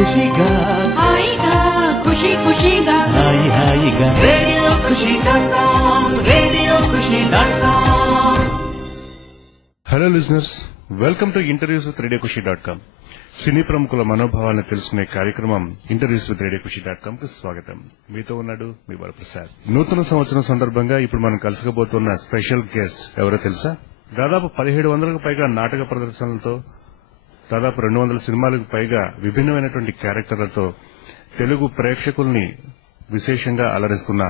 ఖుషిగా హాయిగా ఖుషి ఖుషిగా హాయి హాయిగా రేడియో ఖుషి.com రేడియో ఖుషి.com. Hello listeners, welcome to interviews with radio ఖుషి.com. సినీ ప్రముఖుల మనోభావాలను తెలుసుకునే కార్యక్రమం ఇంటర్వ్యూస్ విత్ రేడియో ఖుషి.com కు స్వాగతం. మీతో ఉన్నాడు మీ వరప్రసాద్. నూతన సంవత్సరం సందర్భంగా ఇప్పుడు మనం కలుసుకోబోతున్న స్పెషల్ గెస్ట్ ఎవరో తెలుసా? దాదాపు 1700కు పైగా నాటక ప్రదర్శనలతో, దాదాపు 200 సినిమాలకు పైగా విభిన్నమైనటువంటి క్యారెక్టర్లతో తెలుగు ప్రేక్షకుల్ని విశేషంగా అలరిస్తున్న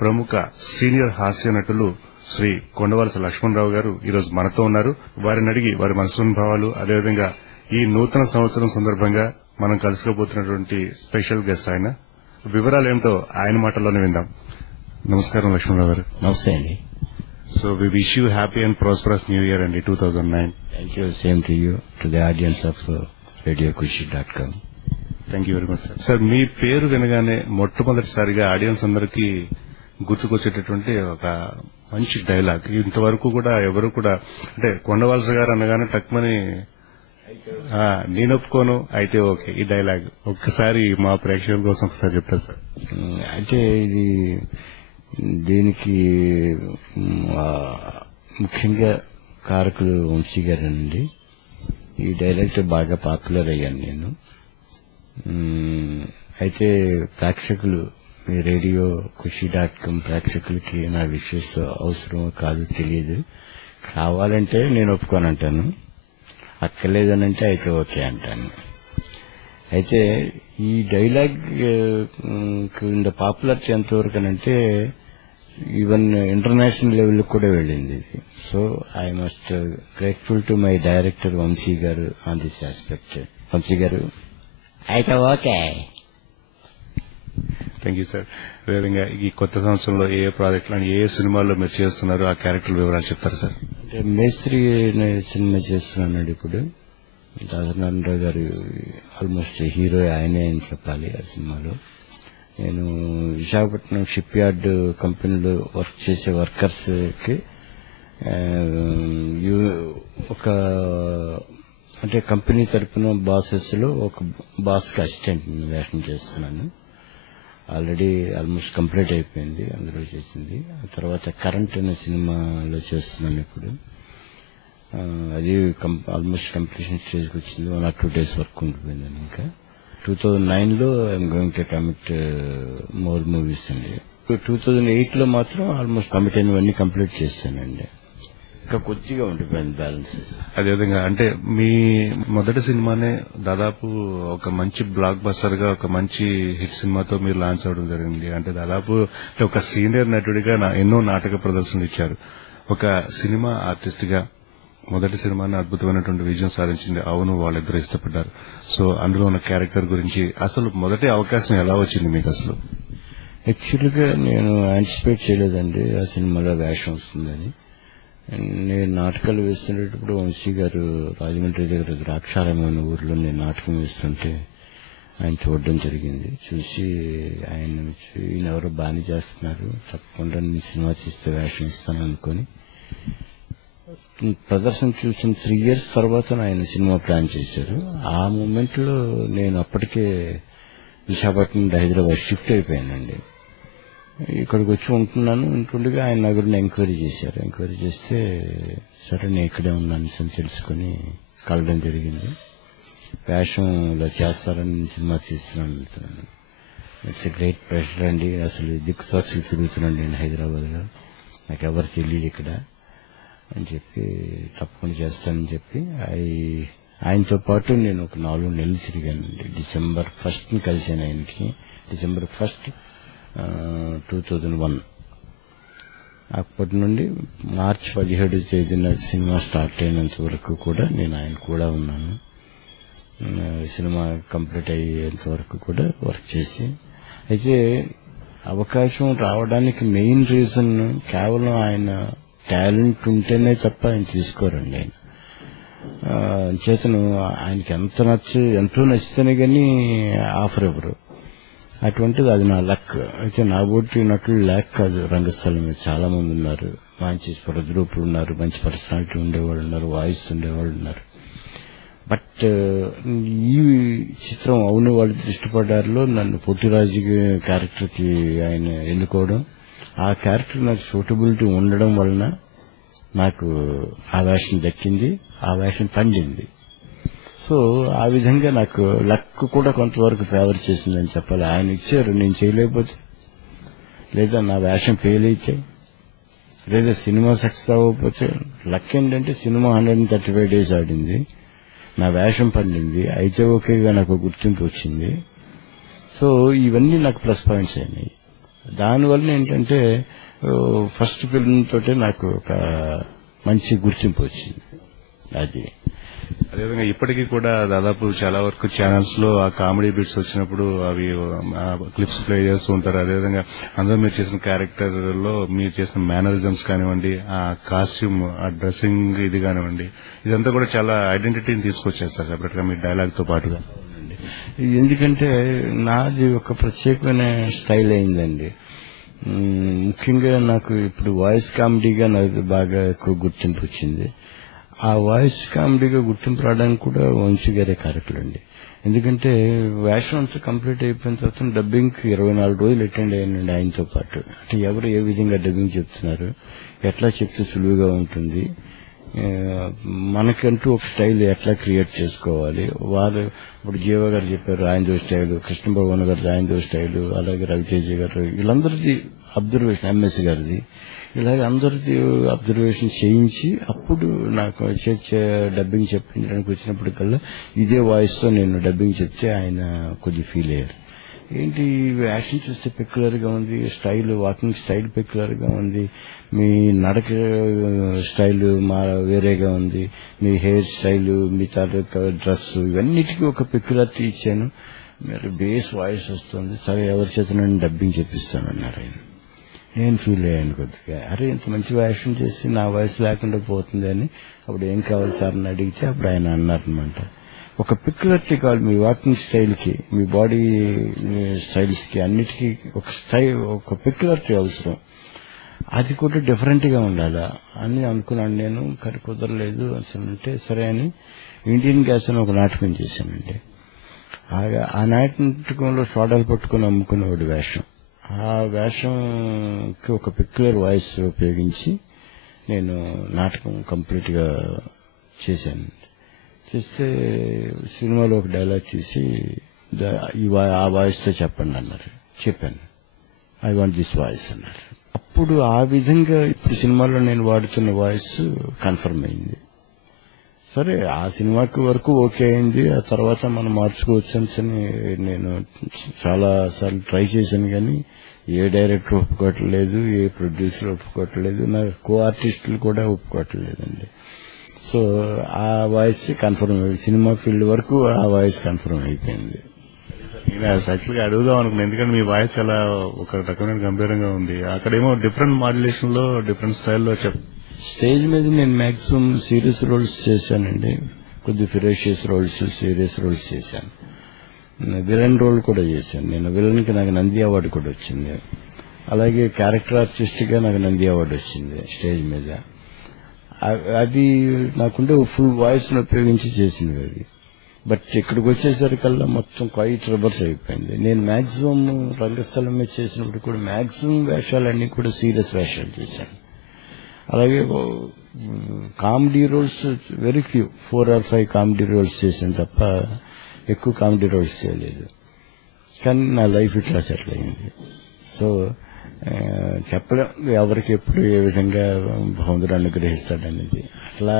ప్రముఖ సీనియర్ హాస్య నటులు శ్రీ కొండవలస లక్ష్మణరావు గారు ఈరోజు మనతో ఉన్నారు. వారిని అడిగి వారి మనసులోని భావాలు, అదేవిధంగా ఈ నూతన సంవత్సరం సందర్భంగా మనం కలుసుకోబోతున్నటువంటి స్పెషల్ గెస్ట్ ఆయన, వివరాలు ఏమిటో ఆయన మాటల్లోనే విందాం. నమస్కారం లక్ష్మణరావు గారు. నమస్తే అండి. So we wish you happy and prosperous new year అండి 2009. Thank you. Same to you, to the audience of radio ఖుషి.com. Thank you very much sir. Sir, మీ పేరు వినగానే మొట్టమొదటిసారిగా ఆడియన్స్ అందరికీ గుర్తుకొచ్చేటటువంటి ఒక మంచి డైలాగ్, ఇంతవరకు కూడా ఎవరు కూడా, అంటే కొండవలస గారు అనగానే టక్మని నేను ఒప్పుకోను అయితే ఓకే, ఈ డైలాగ్ ఒక్కసారి మా ప్రేక్షకుల కోసం ఒకసారి చెప్తారు సార్. అంటే ఇది దీనికి ముఖ్యంగా కారకులు వంశీ గారేనండి. ఈ డైలాగ్తో బాగా పాపులర్ అయ్యాను నేను. అయితే ప్రేక్షకులు, మీ రేడియో ఖుషి.com ప్రేక్షకులకి నా విషయస్ అవసరం కాదు తెలియదు. కావాలంటే నేను ఒప్పుకోనంటాను, అక్కర్లేదనంటే అయితే ఓకే అంటాను. అయితే ఈ డైలాగ్ ఇంత పాపులారిటీ ఎంతవరకు అంటే ఈవెన్ ఇంటర్నేషనల్ లెవెల్ కూడా వెళ్ళింది ఇది. So I must grateful to my director Vamsi గారు ఆన్ దిస్ ఆస్పెక్ట్. వంశీ గారు అయితే ఓకే. Thank you sir. అదేవిధంగా ఈ కొత్త సంవత్సరంలో ఏ ప్రాజెక్టులు అని ఏ సినిమాల్లో మీరు చేస్తున్నారు, ఆ క్యారెక్టర్ వివరాలు చెప్తారు సార్? అంటే మేస్త్రి అనే సినిమా చేస్తున్నానండి ఇప్పుడు. దాసనారాయణరావు గారు ఆల్మోస్ట్ హీరో ఆయనే అని చెప్పాలి. ఆ సినిమాలో నేను విశాఖపట్నం షిప్ యార్డ్ కంపెనీలో వర్క్ చేసే వర్కర్స్ కి ఒక, అంటే కంపెనీ తరఫున బాసెస్ లో ఒక బాస్ కి అసిస్టెంట్ వేషం చేస్తున్నాను. ఆల్రెడీ ఆల్మోస్ట్ కంప్లీట్ అయిపోయింది అందులో చేసింది. ఆ తర్వాత కరెంట్ అనే సినిమాలో చేస్తున్నాను ఇప్పుడు. అది ఆల్మోస్ట్ కంప్లీషన్ స్టేజ్కి వచ్చింది. 1 or 2 days వర్క్ ఉండిపోయిందని. ఇంకా 2009లో I'm going to commit more movies అండి. 2008లో మాత్రం ఆల్మోస్ట్ కమిట్ అయినవన్నీ కంప్లీట్ చేస్తానండి. ఇంకా కొద్దిగా ఉండిపోయింది బ్యాలెన్సెస్. అదేవిధంగా అంటే మీ మొదటి సినిమానే దాదాపు ఒక మంచి బ్లాక్ బస్టర్ గా, ఒక మంచి హిట్ సినిమాతో మీరు లాంచ్ అవడం జరిగింది. అంటే దాదాపు ఒక సీనియర్ నటుడిగా ఎన్నో నాటక ప్రదర్శనలు ఇచ్చారు. ఒక సినిమా ఆర్టిస్ట్ గా మొదటి సినిమాని అద్భుతమైనటువంటి విజయం సాధించింది. అవును, వాళ్ళిద్దరూ ఇష్టపడ్డారు. సో అందులో ఉన్న క్యారెక్టర్ గురించి అసలు మొదటి అవకాశం ఎలా వచ్చింది మీకు అసలు? యాక్చువల్గా నేను యాంటిసిపేట్ చేయలేదండి ఆ సినిమాలో వేషం వస్తుందని. నేను నాటకాలు వేస్తున్నప్పుడు వంశీ గారు రాజమండ్రి దగ్గర ద్రాక్షారామం అనే ఊర్లో నేను నాటకం వేస్తుంటే ఆయన చూడడం జరిగింది. చూసి ఈయన ఎవరో బాగానే చేస్తున్నారు, తప్పకుండా నీ సినిమా చేస్తే వేషం ఇస్తాను అనుకుని ప్రదర్శన చూసిన 3 years తర్వాత ఆయన సినిమా ప్లాన్ చేశారు. ఆ మూమెంట్ లో నేను అప్పటికే విశాఖపట్నం నుండి హైదరాబాద్ షిఫ్ట్ అయిపోయానండి. ఇక్కడికి వచ్చి ఉంటుండగా ఆయన నా గురించి ఎంక్వైరీ చేశారు. ఎంక్వైరీ చేస్తే సరే నేను ఇక్కడే ఉన్నాను అని తెలుసుకుని కలవడం జరిగింది. వేషం ఇలా చేస్తారని సినిమా తీస్తున్నాను అంటున్నాను. ఇట్స్ ఎ గ్రేట్ ప్రెషర్ అండి. అసలు దిక్కు సాక్షులు తిరుగుతున్నాను నేను హైదరాబాద్ లో, నాకు ఎవరు తెలియదు ఇక్కడ అని చెప్పి తప్పకుండా చేస్తానని చెప్పి ఆయనతో పాటు నేను ఒక 4 నెలలు తిరిగానండి. December 1st కలిశాను ఆయనకి. December 1st 2001. అప్పటి నుండి March 17వ తేదీన సినిమా స్టార్ట్ అయినంత వరకు కూడా నేను ఆయన కూడా ఉన్నాను. సినిమా కంప్లీట్ అయ్యేంత వరకు కూడా వర్క్ చేసి, అయితే అవకాశం రావడానికి మెయిన్ రీజన్ కేవలం ఆయన టాలెంట్ ఉంటేనే తప్ప ఆయన తీసుకోరండి. ఆయన చేతను ఆయనకి ఎంతో నచ్చితేనే గానీ ఆఫర్ ఇవ్వరు. అటువంటిది అది నా లక్. అయితే నా బోటి నటులు లక్ కాదు, రంగస్థలం మీద చాలా మంది ఉన్నారు, మంచి స్పర్ధరూపులు ఉన్నారు, మంచి పర్సనాలిటీ ఉండేవాళ్ళు ఉన్నారు, వాయిస్ ఉండేవాళ్ళు ఉన్నారు. బట్ ఈ చిత్రం అవును వాళ్ళు దృష్టిపడ్డారులో నన్ను పొట్టిరాజు క్యారెక్టర్ కి ఆయన ఎన్నుకోవడం, ఆ క్యారెక్టర్ నాకు సూటబిలిటీ ఉండడం వలన నాకు ఆ వేషం దక్కింది, ఆ వేషం పండింది. సో ఆ విధంగా నాకు లక్ కూడా కొంతవరకు ఫేవర్ చేసిందని చెప్పాలి. ఆయన ఇచ్చారు, నేను చేయలేకపోతే, లేదా నా వేషం ఫెయిల్ అయితే, లేదా సినిమా సక్సెస్ అవ్వకపోతే. లక్ ఏంటంటే సినిమా 135 days ఆడింది, నా వేషం పండింది, అయితే ఓకేగా నాకు గుర్తింపు వచ్చింది. సో ఇవన్నీ నాకు ప్లస్ పాయింట్స్ అయినాయి. దానివల్ల ఏంటంటే ఫస్ట్ ఫిల్మ్ తోటే నాకు ఒక మంచి గుర్తింపు వచ్చింది. అది అదేవిధంగా ఇప్పటికీ కూడా దాదాపు చాలా వరకు ఛానల్స్ లో ఆ కామెడీ బిట్స్ వచ్చినప్పుడు అవి క్లిప్స్ ప్లే చేస్తూ ఉంటారు. అదేవిధంగా అందరూ మీరు చేసిన క్యారెక్టర్ లో మీరు చేసిన మేనరిజమ్స్ కానివ్వండి, ఆ కాస్ట్యూమ్, ఆ డ్రెస్సింగ్ ఇది కానివ్వండి, ఇదంతా కూడా చాలా ఐడెంటిటీని తీసుకొచ్చేస్తారు సెపరేట్ గా మీ డైలాగ్ తో పాటుగా. ఎందుకంటే నాది ఒక ప్రత్యేకమైన స్టైల్ అయిందండి. ముఖ్యంగా నాకు ఇప్పుడు వాయిస్ కామెడీగా నాకు బాగా ఎక్కువ గుర్తింపు వచ్చింది. ఆ వాయిస్ కామెడీగా గుర్తింపు రావడానికి కూడా వంశీ గారే కారకులండి. ఎందుకంటే వేషం అంతా కంప్లీట్ అయిపోయిన తర్వాత డబ్బింగ్ 24 రోజులు అటెండ్ అయ్యానండి ఆయనతో పాటు. అంటే ఎవరు ఏ విధంగా డబ్బింగ్ చెప్తున్నారు, ఎట్లా చెప్తే సులువుగా ఉంటుంది, మనకంటూ ఒక స్టైల్ ఎట్లా క్రియేట్ చేసుకోవాలి. వారు ఇప్పుడు జీవ గారు చెప్పారు ఆయనదో స్టైల్, కృష్ణ భగవాన్ గారిది ఆయనదో స్టైల్, అలాగే రవితేజ గారు, వీళ్ళందరిది అబ్జర్వేషన్, ఎంఎస్ గారిది, ఇలాగే అందరిది అబ్జర్వేషన్ చేయించి అప్పుడు నాకు డబ్బింగ్ చెప్పించడానికి వచ్చినప్పటికల్లా ఇదే వాయిస్ తో నేను డబ్బింగ్ చెప్తే ఆయన కొద్ది ఫీల్ అయ్యారు. ఏంటి యాక్షన్ చూస్తే పెక్యులర్ గా ఉంది, స్టైల్, వాకింగ్ స్టైల్ పెక్యులర్ గా ఉంది, మీ నడక స్టైల్ వేరేగా ఉంది, మీ హెయిర్ స్టైల్, మీ తాలూకా డ్రెస్, ఇవన్నిటికీ ఒక పెక్యులారిటీ ఇచ్చాను. మీరు బేస్ వాయిస్ వస్తుంది, సరే ఎవరి చేత నేను డబ్బింగ్ చెప్పిస్తానన్నారు ఆయన. నేను ఫీల్ అయ్యాను కొద్దిగా, అరే ఇంత మంచి వేషం చేసి నా వాయిస్ లేకుండా పోతుంది అని. అప్పుడు ఏం కావాలి సార్ అని అడిగితే అప్పుడు ఆయన అన్నారనమాట, ఒక పెక్యులారిటీ కావాలి మీ వాకింగ్ స్టైల్ కి, మీ బాడీ స్టైల్స్ కి, అన్నిటికీ ఒక పెక్యులారిటీ అవసరం, అది కూడా డిఫరెంట్ గా ఉండాలా అని అనుకున్నాను నేను. కానీ కుదరలేదు అసలు. అంటే సరే అని ఇండియన్ గ్యాస్ అని ఒక నాటకం చేశానండి. ఆ నాటకంలో సోడాలు పట్టుకుని అమ్ముకునేవాడు వేషం. ఆ వేషంకి ఒక పెక్యులర్ వాయిస్ ఉపయోగించి నేను నాటకం కంప్లీట్ గా చేశాను. చేస్తే సినిమాలో ఒక డైలాగ్ తీసి ఆ వాయిస్ తో చెప్పండి అన్నారు. చెప్పాను, ఐ వాంట్ దిస్ వాయిస్ అన్నారు. అప్పుడు ఆ విధంగా ఇప్పుడు సినిమాలో నేను వాడుతున్న వాయిస్ కన్ఫర్మ్ అయింది. సరే ఆ సినిమాకి వరకు ఓకే అయింది, ఆ తర్వాత మనం మార్చుకోవచ్చు అని నేను చాలా సార్లు ట్రై చేశాను. కానీ ఏ డైరెక్టర్ ఒప్పుకోవట్లేదు, ఏ ప్రొడ్యూసర్ ఒప్పుకోవట్లేదు, నా కో ఆర్టిస్టులు కూడా ఒప్పుకోవట్లేదండి. సో ఆ వాయిస్ కన్ఫర్మ్ అయింది, సినిమా ఫీల్డ్ వరకు ఆ వాయిస్ కన్ఫర్మ్ అయిపోయింది. నేను యాక్చువల్ గా అడుగుదాం అనుకున్నాను, ఎందుకంటే మీ వాయిస్ చాలా ఒక రకమైన గంభీరంగా ఉంది, అక్కడేమో డిఫరెంట్ మాడ్యులేషన్ లో డిఫరెంట్ స్టైల్లో స్టేజ్ మీద నేను మాక్సిమం సీరియస్ రోల్స్ చేశానండి, కొద్ది ఫిరోషియస్ రోల్స్, సీరియస్ రోల్స్ చేశాను. విలన్ రోల్ కూడా చేశాను నేను. విలన్ కి నాకు నంది అవార్డు కూడా వచ్చింది. అలాగే క్యారెక్టర్ ఆర్టిస్ట్ గా నాకు నంది అవార్డు వచ్చింది స్టేజ్ మీద. అది నాకుండే ఫుల్ వాయిస్ ను ఉపయోగించి చేసింది అది. బట్ ఇక్కడికి వచ్చేసరికల్లా మొత్తం క్వైట్ రివర్స్ అయిపోయింది. నేను మాక్సిమం రంగస్థలం మీద చేసినప్పుడు కూడా మాక్సిమం వేషాలన్నీ కూడా సీరియస్ వేషాలు చేశాను. అలాగే comedy roles very few, 4 or 5 comedy roles చేశాను తప్ప ఎక్కువ కామెడీ రోల్స్ చేయలేదు. కానీ నా లైఫ్ ఇట్లా సెటిల్ అయింది. సో చెప్పలేం ఎవరికి ఎప్పుడు ఏ విధంగా భగవంతుడు అనుగ్రహిస్తాడనేది, అట్లా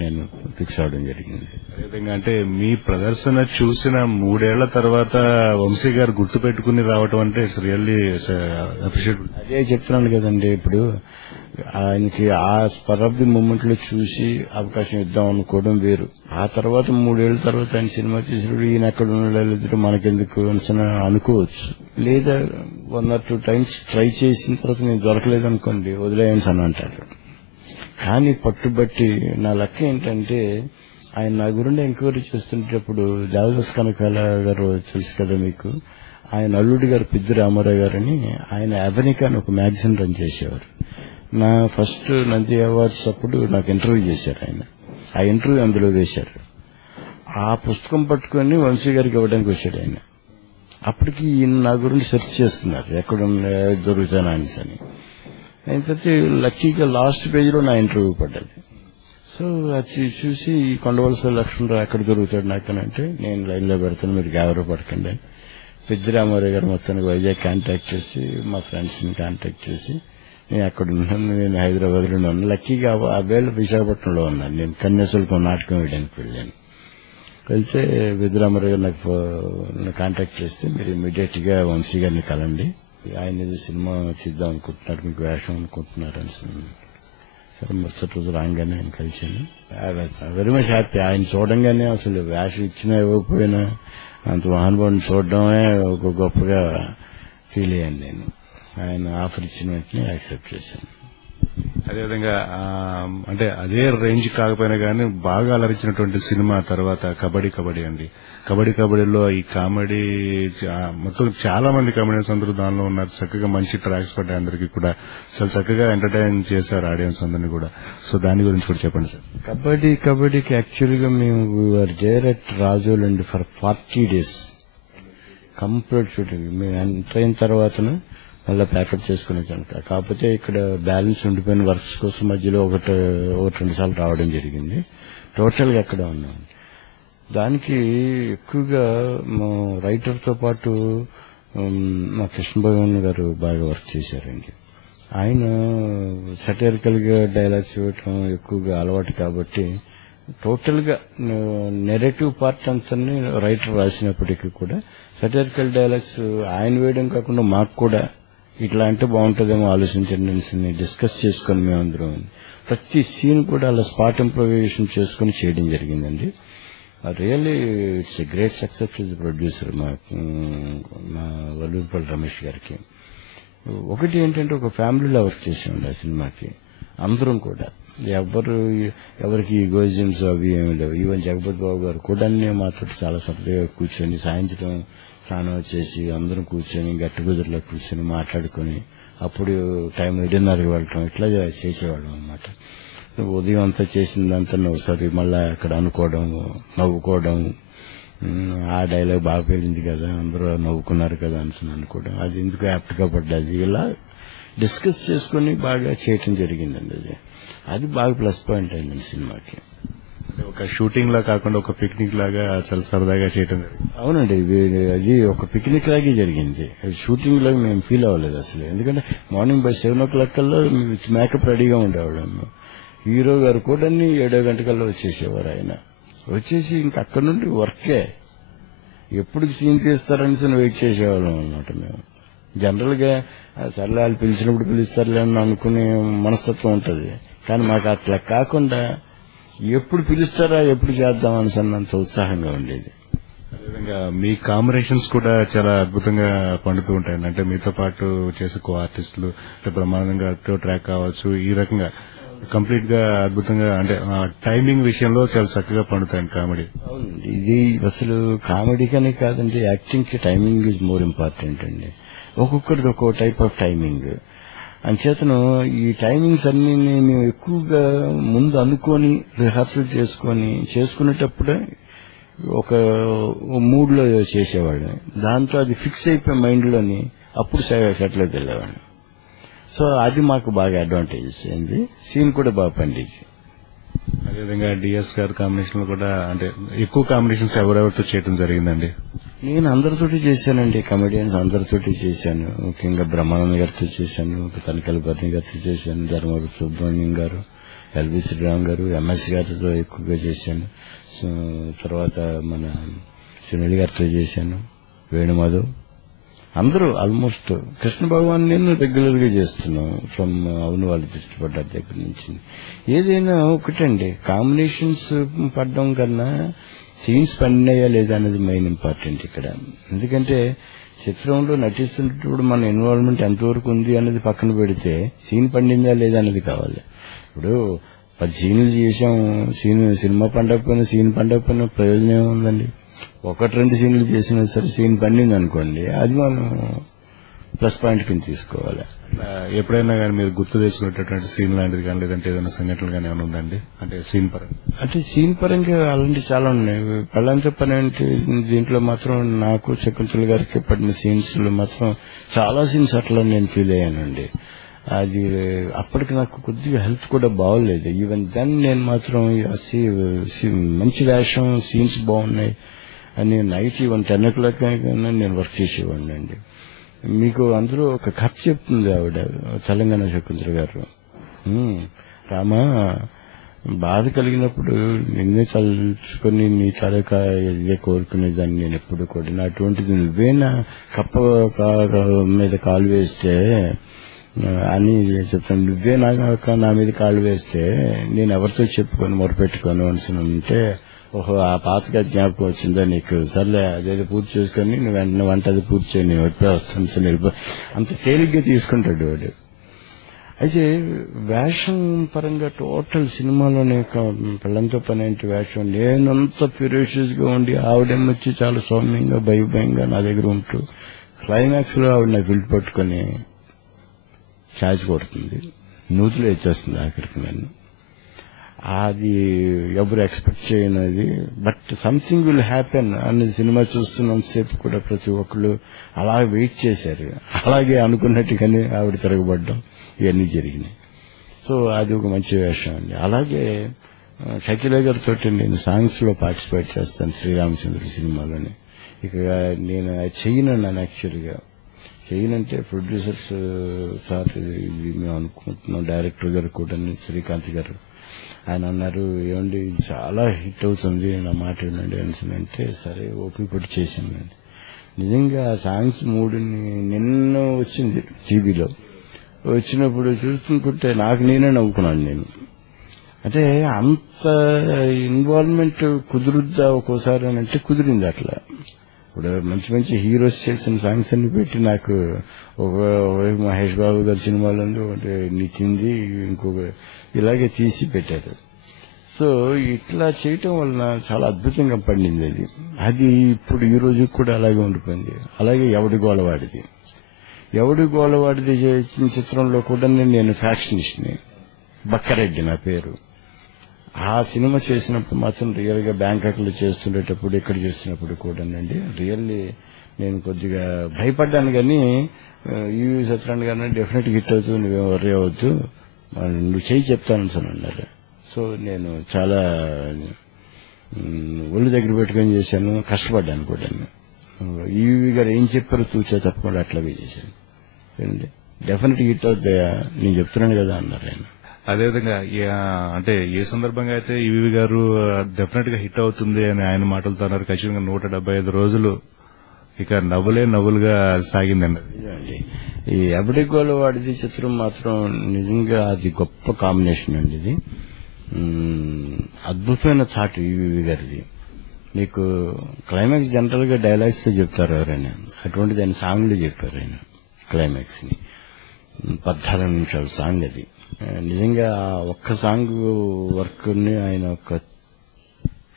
నేను ఫిక్స్ అవడం జరిగింది. అదేవిధంగా అంటే మీ ప్రదర్శన చూసిన 3 ఏళ్ల తర్వాత వంశీ గారు గుర్తు పెట్టుకుని రావటం అంటే ఇట్స్ రియల్లీ అప్రిషియేట్. అదే చెప్తున్నాను కదండి, ఇప్పుడు ఆయనకి ఆ స్పర్ ఆఫ్ ది మూమెంట్ లో చూసి అవకాశం ఇద్దాం అనుకోవడం వేరు. ఆ తర్వాత 3 ఏళ్ల తర్వాత ఆయన సినిమా తీసినప్పుడు ఈయన ఎక్కడ ఉండలేదు మనకెందుకు అని అనుకోవచ్చు. లేదా 1 or 2 times ట్రై చేసిన తర్వాత నేను దొరకలేదు అనుకోండి, వదిలేయన్స్ అని అంటారు. కానీ పట్టుబట్టి నా లెక్క ఏంటంటే ఆయన నా గురించి ఎంక్వైరీ చేస్తుంటప్పుడు దేవదాస్ కనకాల గారు తెలుసు కదా మీకు, ఆయన అల్లుడి గారు పిద్ది రామారావు గారని ఆయన అమెరికా అని ఒక మ్యాగజైన్ రన్ చేసేవారు. నా ఫస్ట్ నంది అవార్డ్స్ అప్పుడు నాకు ఇంటర్వ్యూ చేశారు ఆయన. ఆ ఇంటర్వ్యూ అందులో వేశారు. ఆ పుస్తకం పట్టుకొని వంశీ గారికి ఇవ్వడానికి వచ్చాడు ఆయన. అప్పటికి ఈయన నా గురించి సెర్చ్ చేస్తున్నారు ఎక్కడ దొరుకుతానా అని. అయిన తర్వాత లక్కీగా లాస్ట్ పేజీలో నా ఇంటర్వ్యూ పడ్డది. సో అది చూసి కొండవలస లక్ష్మణరావు ఎక్కడ దొరుకుతాడు నాకనంటే, నేను లైన్లో పెడతాను, మీరు గాబరా పడకండి. పెద్దిరామారావు గారు మొత్తానికి వైజాగ్ కాంటాక్ట్ చేసి మా ఫ్రెండ్స్ని కాంటాక్ట్ చేసి నేను అక్కడ ఉన్నాను, నేను హైదరాబాద్లో ఉన్నాను. లక్కీగా ఆ వేళ విశాఖపట్నంలో ఉన్నాను. నేను కన్యాశుల్కం నాటకం వేయడానికి వెళ్ళాను. వెళ్తే పెద్దిరామారావు గారు నాకు కాంటాక్ట్ చేస్తే, మీరు ఇమీడియట్ గా వంశీ గారిని కలండి, ఆయన ఏదో సినిమా చేద్దాం అనుకుంటున్నారు, మీకు వేషం అనుకుంటున్నారు అని. సరే మరుసటి రోజు రాగానే ఆయన కలిశాను. Very much happy. ఆయన చూడంగానే అసలు వేషం ఇచ్చినా ఇవ్వకపోయినా అంత మహానుభావుని చూడడమే ఒక గొప్పగా ఫీల్ అయ్యాను నేను. ఆయన ఆఫర్ ఇచ్చిన వెంటనే యాక్సెప్ట్ చేశాను. అదేవిధంగా అంటే అదే రేంజ్ కాకపోయినా కానీ బాగా అలరించినటువంటి సినిమా తర్వాత కబడ్డీ అండి. కబడ్డీలో ఈ కామెడీ మొత్తం చాలా మంది కామెడియన్స్ అందరూ దానిలో ఉన్నారు. చక్కగా మంచి ట్రాక్స్ పడ్డాయి, అందరికీ కూడా చాలా చక్కగా ఎంటర్టైన్ చేశారు ఆడియన్స్ అందరినీ కూడా. సో దాని గురించి కూడా చెప్పండి సార్. కబడ్డీకి యాక్చువల్ గా మేము వీఆర్ దేర్ అట్ రాజోల్ అండి ఫర్ 40 days కంప్లీట్ షూటింగ్. మేము ఎంటర్ అయిన తర్వాత మళ్ళీ ప్యాకప్ చేసుకుని వచ్చాను. కాకపోతే ఇక్కడ బ్యాలెన్స్ ఉండిపోయిన వర్క్స్ కోసం మధ్యలో ఒకటి 2 సార్లు రావడం జరిగింది. టోటల్ గా ఎక్కడ ఉన్నాం. దానికి ఎక్కువగా మా రైటర్ తో పాటు మా కృష్ణ భగవాన్ గారు బాగా వర్క్ చేశారండి. ఆయన సటైరికల్ గా డైలాగ్స్ ఇవ్వటం ఎక్కువగా అలవాటు కాబట్టి టోటల్ గా నెరేటివ్ పార్ట్ అంతా రైటర్ రాసినప్పటికీ కూడా సటైరికల్ డైలాగ్స్ ఆయన వేయడం కాకుండా మాకు కూడా ఇట్లా అంటే బాగుంటుందేమో ఆలోచించండి డిస్కస్ చేసుకుని మేమందరం ప్రతి సీన్ కూడా అలా స్పాట్ ఇంప్రూవైజేషన్ చేసుకుని చేయడం జరిగిందండి. Really it's a great success to the producer మా వల్లూరుపల్లి రమేష్ గారికి. ఒకటి ఏంటంటే ఒక ఫ్యామిలీలో వర్క్ చేసామండి ఆ సినిమాకి. అందరం కూడా ఎవరికి ఈగోయిజమ్స్ అవి ఏమి లేవు. ఈవెన్ జగపతి బాబు గారు కూడా మాతో చాలా సరదాగా కూర్చొని సాయంత్రం స్నానం చేసి అందరం కూర్చొని గట్టి కుదురులో కూర్చొని మాట్లాడుకుని అప్పుడు టైం 7:30కి వెళ్ళటం ఇట్లా చేసేవాళ్ళం అనమాట. ఉదయం అంతా చేసిందంతా ఒకసారి మళ్ళా అక్కడ అనుకోవడం, నవ్వుకోవడం, ఆ డైలాగ్ బాగా పేలింది కదా, అందరూ నవ్వుకున్నారు కదా అని అనుకోవడం, అది ఎందుకు యాప్ట్ గా పడ్డది, ఇలా డిస్కస్ చేసుకుని బాగా చేయటం జరిగిందండి. అది బాగా ప్లస్ పాయింట్ అయిందండి సినిమాకి. ఒక షూటింగ్ లా కాకుండా ఒక పిక్నిక్ లాగా చాలా సరదాగా చేయటం జరిగింది. అవునండి, అది ఒక పిక్నిక్ లాగే జరిగింది. షూటింగ్ లాగా మేము ఫీల్ అవ్వలేదు అసలు. ఎందుకంటే మార్నింగ్ బై 7 o'clock కల్లా మేకప్ రెడీగా ఉండేవాళ్ళం. హీరో గారు కూడా 7 గంటకల్లా వచ్చేసేవారు. ఆయన వచ్చేసి ఇంక అక్కడ నుండి వర్కే, ఎప్పుడు సీన్ తీస్తారని వెయిట్ చేసేవాళ్ళం అనమాట. మేము జనరల్ గా సర్లే వాళ్ళు పిలిచినప్పుడు పిలుస్తారులే అని అనుకునే మనస్తత్వం ఉంటది. కానీ మాకు అట్లా కాకుండా ఎప్పుడు పిలుస్తారా ఎప్పుడు చేద్దామని అన్నంత ఉత్సాహంగా ఉండేది. అదేవిధంగా మీ కాంబినేషన్స్ కూడా చాలా అద్భుతంగా పండుతూ ఉంటాయి. అంటే మీతో పాటు చేసే కో ఆర్టిస్టులు అంటే బ్రహ్మాండంగా ట్రాక్ కావచ్చు, ఈ రకంగా కంప్లీట్ గా అద్భుతంగా అంటే టైమింగ్ విషయంలో చాలా చక్కగా పండుతాయండి కామెడీ. ఇది అసలు కామెడీగానే కాదండి, యాక్టింగ్ కి టైమింగ్ ఈజ్ మోర్ ఇంపార్టెంట్ అండి. ఒక్కొక్కరికి ఒక్కో టైప్ ఆఫ్ టైమింగ్. అంచేతను ఈ టైమింగ్స్ అన్ని మేము ఎక్కువగా ముందు అనుకొని రిహార్సల్ చేసుకునేటప్పుడే ఒక మూడ్ లో చేసేవాళ్ళం. దాంతో అది ఫిక్స్ అయిపోయి మైండ్ లోని అప్పుడు సెట్లోకి వెళ్ళేవాళ్ళం. సో అది మాకు బాగా అడ్వాంటేజెస్ అయింది. సీన్ కూడా బాగా పండింది. అదేవిధంగా డిఎస్ గారి కాంబినేషన్ లో కూడా అంటే ఎక్కువ కాంబినేషన్స్ ఎవరెవరితో చేయడం జరిగిందండి? నేను అందరితోటి చేశానండి, కమెడియన్స్ అందరితోటి చేశాను. ముఖ్యంగా బ్రహ్మానంద గారితో చేశాను, తనికల భరణి గారితో చేశాను, ధర్మవరం సుబ్రహ్మణ్యం గారు, ఎల్వి శ్రీరామ్ గారు, ఎంఎస్ గారితో ఎక్కువగా చేశాను. తర్వాత మన సునీల్ గారితో చేశాను, వేణుమాధవ్, అందరూ ఆల్మోస్ట్. కృష్ణ భగవాన్ నేను రెగ్యులర్ గా చేస్తున్నాను ఫ్రమ్ అవును వాళ్ళు ఇష్టపడ్డ దగ్గర నుంచి. ఏదైనా ఒకటండి, కాంబినేషన్స్ పడడం కన్నా సీన్స్ పడినాయా లేదా అనేది మెయిన్ ఇంపార్టెంట్ ఇక్కడ. ఎందుకంటే చిత్రంలో నటిస్తున్నప్పుడు మన ఇన్వాల్వ్మెంట్ ఎంతవరకు ఉంది అనేది పక్కన పెడితే సీన్ పండిందా లేదా అనేది కావాలి. ఇప్పుడు 10 సీన్లు చేసాము, సినిమా పండకపోయినా సీన్ పండకపోయినా ప్రయోజనం ఏముందండి. 1-2 సీన్లు చేసినా సరే సీన్ పండింది అనుకోండి, అది మనం ప్లస్ పాయింట్ కింద తీసుకోవాలి. ఎప్పుడైనా కానీ మీరు గుర్తు తెచ్చుకునేటటువంటి సీన్ లాంటిది కానీ లేదంటే ఏదైనా సంఘటనలు కానీ ఏమైనా ఉందండి అంటే సీన్ పరంగా? అంటే సీన్ పరంగా అలాంటి చాలా ఉన్నాయి. పెళ్ళంతో పని అంటే దీంట్లో మాత్రం నాకు శకుంతల గారికి పడిన సీన్స్ లో మాత్రం చాలా సీన్స్ అట్లా నేను ఫీల్ అయ్యానండి. అది అప్పటికి నాకు కొద్దిగా హెల్త్ కూడా బాగోలేదు. ఈవెన్ దెన్ నేను మాత్రం మంచి వేషం, సీన్స్ బాగున్నాయి అని నైట్ ఈవెన్ 10 o'clock నేను వర్క్ చేసేవాడిని అండి. మీకు అందులో ఒక కథ చెప్తుంది ఆవిడ, తెలంగాణ శకుంతల గారు. రామా, బాధ కలిగినప్పుడు నిన్నే తలుచుకొని నీ తలక ఇదే కోరుకునేదాన్ని నేను ఎప్పుడు కూడా. అటువంటిది నువ్వేనా కప్ప మీద కాలు వేస్తే అని చెప్తాను. నువ్వే నా మీద కాళ్ళు వేస్తే నేను ఎవరితో చెప్పుకొని మొరపెట్టుకోను అంటే, ఓహో ఆ పాతగా జ్ఞాపకం వచ్చిందా నీకు, సర్లే అదేదో పూర్తి చేసుకొని నువ్వు వెంటనే వంట అది పూర్తి చేయి, నేను ఎప్పుడే వస్తాను సార్ వెళ్ళిపో, అంత తేలిగ్గా తీసుకుంటాడు వాడు. అయితే వేషం పరంగా టోటల్ సినిమాలోనే పిల్లలతో పని ఏంటి వేషం, నేనంత ఫిరోషియస్ గా ఉండి ఆవిడేమొచ్చి చాలా సౌమ్యంగా భయంగా నా దగ్గర ఉంటూ క్లైమాక్స్ లో ఆవిడ నా ఫిల్ట్ పట్టుకొని ఛార్జ్ కొడుతుంది, నూతులు వచ్చేస్తుంది ఆఖరికి. నన్ను అది ఎవరు ఎక్స్పెక్ట్ చేయనది, బట్ సంథింగ్ విల్ హ్యాపెన్ అని సినిమా చూస్తున్నంతసేపు కూడా ప్రతి ఒక్కళ్ళు అలా వెయిట్ చేశారు. అలాగే అనుకున్నట్టుగానే ఆవిడ తిరగబడ్డం ఇవన్నీ జరిగినాయి. సో అది ఒక మంచి వేషం అండి. అలాగే షకీలా గారితో నేను సాంగ్స్ లో పార్టిసిపేట్ చేస్తాను శ్రీరామచంద్ర సినిమాలోని. ఇక నేను చెయ్యనన్నాను, యాక్చువల్గా చెయ్యనంటే ప్రొడ్యూసర్స్ సార్ ఇది మేము అనుకుంటున్నాం, డైరెక్టర్ గారు కూడా శ్రీకాంత్ గారు ఆయన అన్నారు, ఏమండి ఇది చాలా హిట్ అవుతుంది నా మాట వినండి అంటే, సరే ఓపిక పట్టి చేశానండి. నిజంగా ఆ సాంగ్స్ 3 నిన్న వచ్చింది టీవీలో, వచ్చినప్పుడు చూస్తుంటే నాకు నేనే నవ్వుకున్నాను. నేను అంటే అంత ఇన్వాల్వ్మెంట్ కుదురుద్దా ఒక్కోసారి అని అంటే కుదిరింది అట్లా. ఇప్పుడు మంచి హీరోస్ చేసిన సాంగ్స్ అన్ని పెట్టి నాకు ఒక మహేష్ బాబు గారి సినిమాలో ఒకటి నిచ్చింది, ఇంకొక ఇలాగే తీసి పెట్టారు. సో ఇట్లా చేయటం వలన చాలా అద్భుతంగా పండింది అది. అది ఇప్పుడు ఈ రోజు కూడా అలాగే ఉండిపోయింది. అలాగే ఎవడి గోలవాడిది చేసిన చిత్రంలో కూడా నేను ఫ్యాక్షనిస్ట్ని, బక్కరెడ్డి నా పేరు. ఆ సినిమా చేసినప్పుడు మాత్రం రియల్ గా బ్యాంకాక్ లో చేస్తుండేటప్పుడు ఇక్కడ చేస్తున్నప్పుడు కూడానండి రియల్లీ నేను కొద్దిగా భయపడ్డాను. కానీ ఈ సత్యనారాయణ గారు డెఫినెట్ హిట్ అవుతూ నువ్వేం వర్రీ అవ్వద్దు, నువ్వు చేయి చెప్తాను సార్ అన్నారు. సో నేను చాలా ఒళ్ళు దగ్గర పెట్టుకొని చేశాను, కష్టపడ్డాను కూడా. ఈవీ గారు ఏం చెప్పారో తూచా తప్పకుండా అట్లాగే చేశాను. డెఫినెట్ హిట్ అవుతాయా నేను చెప్తున్నాను కదా అన్నారు ఆయన. అదేవిధంగా అంటే ఏ సందర్భంగా అయితే ఈవీ గారు డెఫినెట్ గా హిట్ అవుతుంది అని ఆయన మాటలతో అన్నారు. ఖచ్చితంగా 175 రోజులు ఇక నవ్వులుగా సాగిందండి. ఈ ఎవడి గోలవాడిది చిత్రం మాత్రం నిజంగా అది గొప్ప కాంబినేషన్ అండి. ఇది అద్భుతమైన థాట్ ఈవీ గారిది. మీకు క్లైమాక్స్ జనరల్ గా డైలాగ్స్ తో చెప్తారు ఎవరైనా, అటువంటిది ఆయన సాంగ్లు చెప్పారు. ఆయన క్లైమాక్స్ ని 14 నిమిషాల సాంగ్ అది. నిజంగా ఒక్క సాంగ్ వర్క్ ని ఆయన ఒక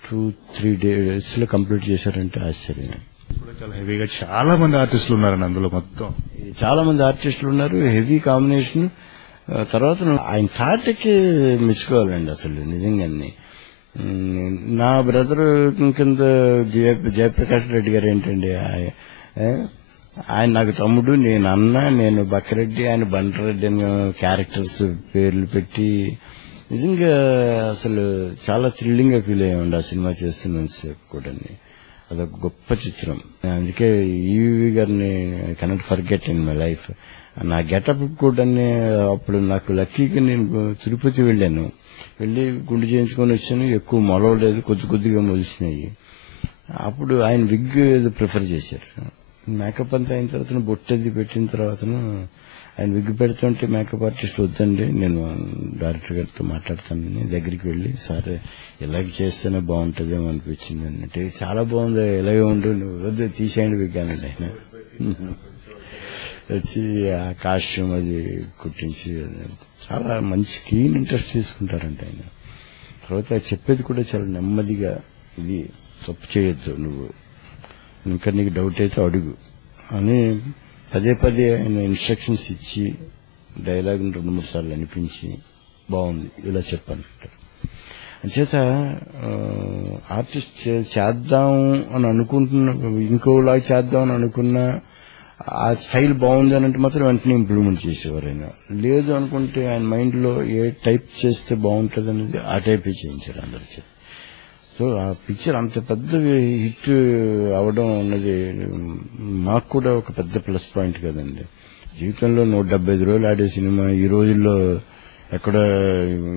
2-3 days లో కంప్లీట్ చేశారంటే ఆశ్చర్యం. చాలా హెవీగా చాలా మంది ఆర్టిస్టులు ఉన్నారండి అందులో. మొత్తం చాలా మంది ఆర్టిస్టులు ఉన్నారు, హెవీ కాంబినేషన్. తర్వాత ఆయన థాట్కి మెచ్చుకోవాలండి అసలు నిజంగానే. నా బ్రదర్ కింద జయప్రకాష్ రెడ్డి గారు ఏంటండి, ఆయన నాకు తమ్ముడు, నేను అన్న, నేను బక్కరెడ్డి, ఆయన బండరెడ్డి అని క్యారెక్టర్స్ పేర్లు పెట్టి నిజంగా అసలు చాలా థ్రిల్లింగ్ గా ఫీల్ అయ్యామండి ఆ సినిమా చేస్తున్నంతసేపు కూడా. అదొక గొప్ప చిత్రం. అందుకే ఈవీ గారిని cannot forget in my life. నా గెటప్ కూడా అప్పుడు నాకు లక్కీగా నేను తిరుపతి వెళ్ళాను, వెళ్ళి గుండు చేయించుకొని వచ్చాను. ఎక్కువ మొలవలేదు, కొద్దిగా మొలిచినాయి. అప్పుడు ఆయన విగ్ ఏదో ప్రిఫర్ చేశారు. మేకప్ అంతా అయిన తర్వాత బొట్టది పెట్టిన తర్వాత ఆయన విగ్ పెడుతుంటే మేకప్ ఆర్టిస్ట్ వద్దండి, నేను డైరెక్టర్ గారితో మాట్లాడతానని దగ్గరికి వెళ్లి, సార్ ఇలాగ చేస్తేనే బాగుంటుందేమో అనిపించింది అంటే, చాలా బాగుంది ఇలాగే ఉండు, నువ్వు వద్దు తీసేయండి విగ్ అనండి. ఆయన వచ్చి ఆ కాస్ట్యూమ్ అది కుట్టించి చాలా మంచి కీన్ ఇంట్రెస్ట్ తీసుకుంటారంట ఆయన. తర్వాత చెప్పేది కూడా చాలా నెమ్మదిగా, ఇది తప్పు చేయొద్దు, నువ్వు ఇంకా నీకు డౌట్ అయితే అడుగు అని పదే పదే ఆయన ఇన్స్ట్రక్షన్స్ ఇచ్చి డైలాగ్ 2-3 సార్లు అనిపించి బాగుంది ఇలా చెప్పంటారు. అంచేత ఆర్టిస్ట్ చేద్దాం అని అనుకుంటున్న ఇంకోలాగా చేద్దాం అని అనుకున్నా ఆ స్టైల్ బాగుంది అని అంటే మాత్రం వెంటనే ఇంప్రూవ్మెంట్ చేసేవారు ఆయన. లేదు అనుకుంటే ఆయన మైండ్ లో ఏ టైప్ చేస్తే బాగుంటుంది అనేది ఆ టైపే చేయించారు అందరి చేత. సో ఆ పిక్చర్ అంత పెద్ద హిట్ అవడం అన్నది మాకు కూడా ఒక పెద్ద ప్లస్ పాయింట్ కదండి. జీవితంలో 175 రోజులు ఆడే సినిమా ఈ రోజుల్లో ఎక్కడ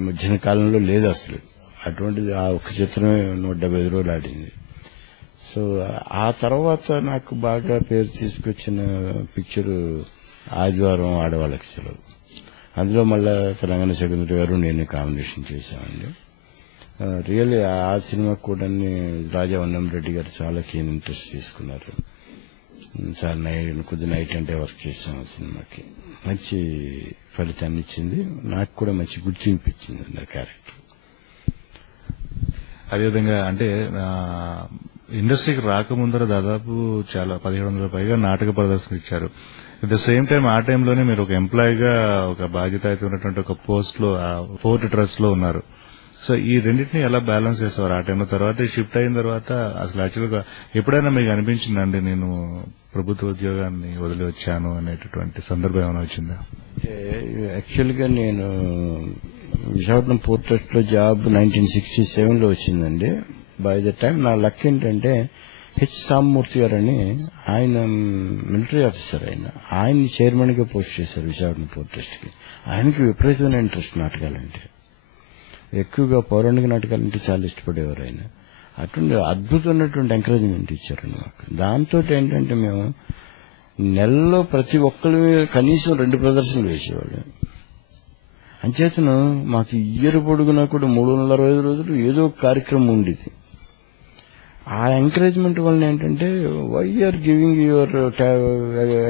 మధ్యన కాలంలో లేదు అసలు. అటువంటిది ఆ ఒక్క చిత్రమే 175 రోజులు ఆడింది. సో ఆ తర్వాత నాకు బాగా పేరు తీసుకొచ్చిన పిక్చర్ ఆదివారం ఆడవాళ్ళకి సెలవు. అందులో మళ్ళా తెలంగాణ సెకండరీ గారు నేను కాంబినేషన్ చేశామండి. రియల్లీ ఆ సినిమా కూడా రాజా వన్నంరెడ్డి గారు చాలా కీన్ ఇంట్రెస్ట్ తీసుకున్నారు. చాలా కొద్ది నైట్ అంటే వర్క్ చేసాం ఆ సినిమాకి. మంచి ఫలితాన్ని ఇచ్చింది. నాకు కూడా మంచి గుర్తింపు ఇచ్చింది ఆ క్యారెక్టర్. అదేవిధంగా అంటే ఇండస్ట్రీకి రాకముందర దాదాపు చాలా 1700 పైగా నాటక ప్రదర్శనలు ఇచ్చారు. అట్ ద సేమ్ టైం ఆ టైంలోనే మీరు ఒక ఎంప్లాయీగా ఒక బాధ్యత ఉన్నటువంటి ఒక పోస్ట్ లో ఫోర్ట్ ట్రస్ట్ లో ఉన్నారు. సో ఈ రెండింటిని ఎలా బ్యాలెన్స్ చేసేవారు ఆ టైంలో? తర్వాత షిఫ్ట్ అయిన తర్వాత అసలు యాక్చువల్గా ఎప్పుడైనా మీకు అనిపించిందండి నేను ప్రభుత్వ ఉద్యోగాన్ని వదిలి వచ్చాను అనేటటువంటి సందర్భం ఏమైనా వచ్చిందా? యాక్చువల్గా నేను విశాఖపట్నం పోర్ట్ ట్రస్ట్ లో జాబ్ 1967 లో వచ్చిందండి. బై ద టైం నా లక్ ఏంటంటే హెచ్ సామమూర్తి గారని ఆయన మిలిటరీ ఆఫీసర్, ఆయన్ని చైర్మన్ గా పోస్ట్ చేశారు విశాఖపట్నం పోర్ట్ ట్రస్ట్ కి. ఆయనకి విపరీతమైన ఇంట్రెస్ట్ నాటకాలంటే, ఎక్కువగా పౌరాణిక నాటకాలంటే చాలా ఇష్టపడేవారు ఆయన. అటువంటి అద్భుతమైనటువంటి ఎంకరేజ్మెంట్ ఇచ్చారండి మాకు. దాంతో ఏంటంటే మేము నెలలో ప్రతి ఒక్కరు కనీసం 2 ప్రదర్శనలు వేసేవాళ్ళు. అంచేతను మాకు ఇయర్ పొడుగునా కూడా 365 రోజులు ఏదో ఒక కార్యక్రమం ఉండేది. ఆ ఎంకరేజ్మెంట్ వల్ల ఏంటంటే why are giving your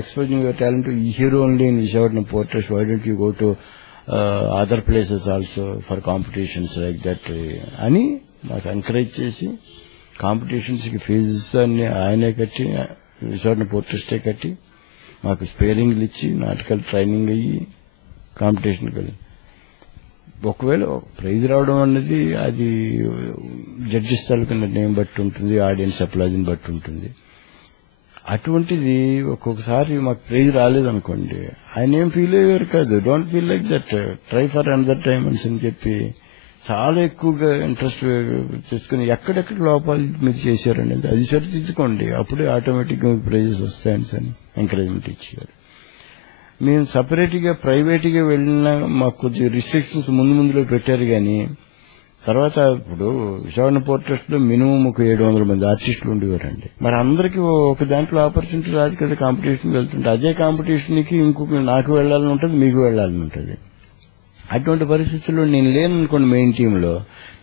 exposing your talent here only in Visakhapatnam port trust, why don't you go to other places also for competitions like that అని మాకు ఎంకరేజ్ చేసి కాంపిటీషన్స్ కి ఫీజెస్ అన్ని ఆయనే కట్టి, విశాఖపట్నం పోర్ట్ ట్రస్టే కట్టి మాకు స్పేరింగ్లు ఇచ్చి నాటకాలు ట్రైనింగ్ అయ్యి కాంపిటీషన్కి వెళ్ళి. ఒకవేళ ప్రైజ్ రావడం అన్నది అది జడ్జిస్ తాలూకా నిర్ణయం బట్టి ఉంటుంది, ఆడియన్స్ అప్లాజీని బట్టి ఉంటుంది. అటువంటిది ఒక్కొక్కసారి మాకు ప్రైజ్ రాలేదనుకోండి ఆయన ఏం ఫీల్ అయ్యేవారు కాదు. Don't feel like that, try for another time అని చెప్పి చాలా ఎక్కువగా ఇంట్రెస్ట్ తీసుకుని ఎక్కడెక్కడ లోపాలు మీరు చేశారనేది అది సరిదిద్దుకోండి, అప్పుడే ఆటోమేటిక్ గా ప్రైజెస్ వస్తాయని ఎంకరేజ్మెంట్ ఇచ్చారు. మేము సపరేట్ గా ప్రైవేట్ గా వెళ్ళినా మాకు కొద్దిగా రిస్ట్రిక్షన్స్ ముందులో పెట్టారు. కానీ తర్వాత ఇప్పుడు విశాఖపట్నం పోర్ట్ ట్రస్ట్ లో మినిమం ఒక 700 మంది ఆర్టిస్టులు ఉండేవారండి. మరి అందరికీ ఒక దాంట్లో ఆపర్చునిటీ రాదు కదా కాంపిటీషన్ వెళ్తుంటే. అదే కాంపిటీషన్ కి ఇంకొక నాకు వెళ్లాలని ఉంటుంది, మీకు వెళ్లాలని ఉంటుంది. అటువంటి పరిస్థితుల్లో నేను లేననుకోండి మెయిన్ టీంలో,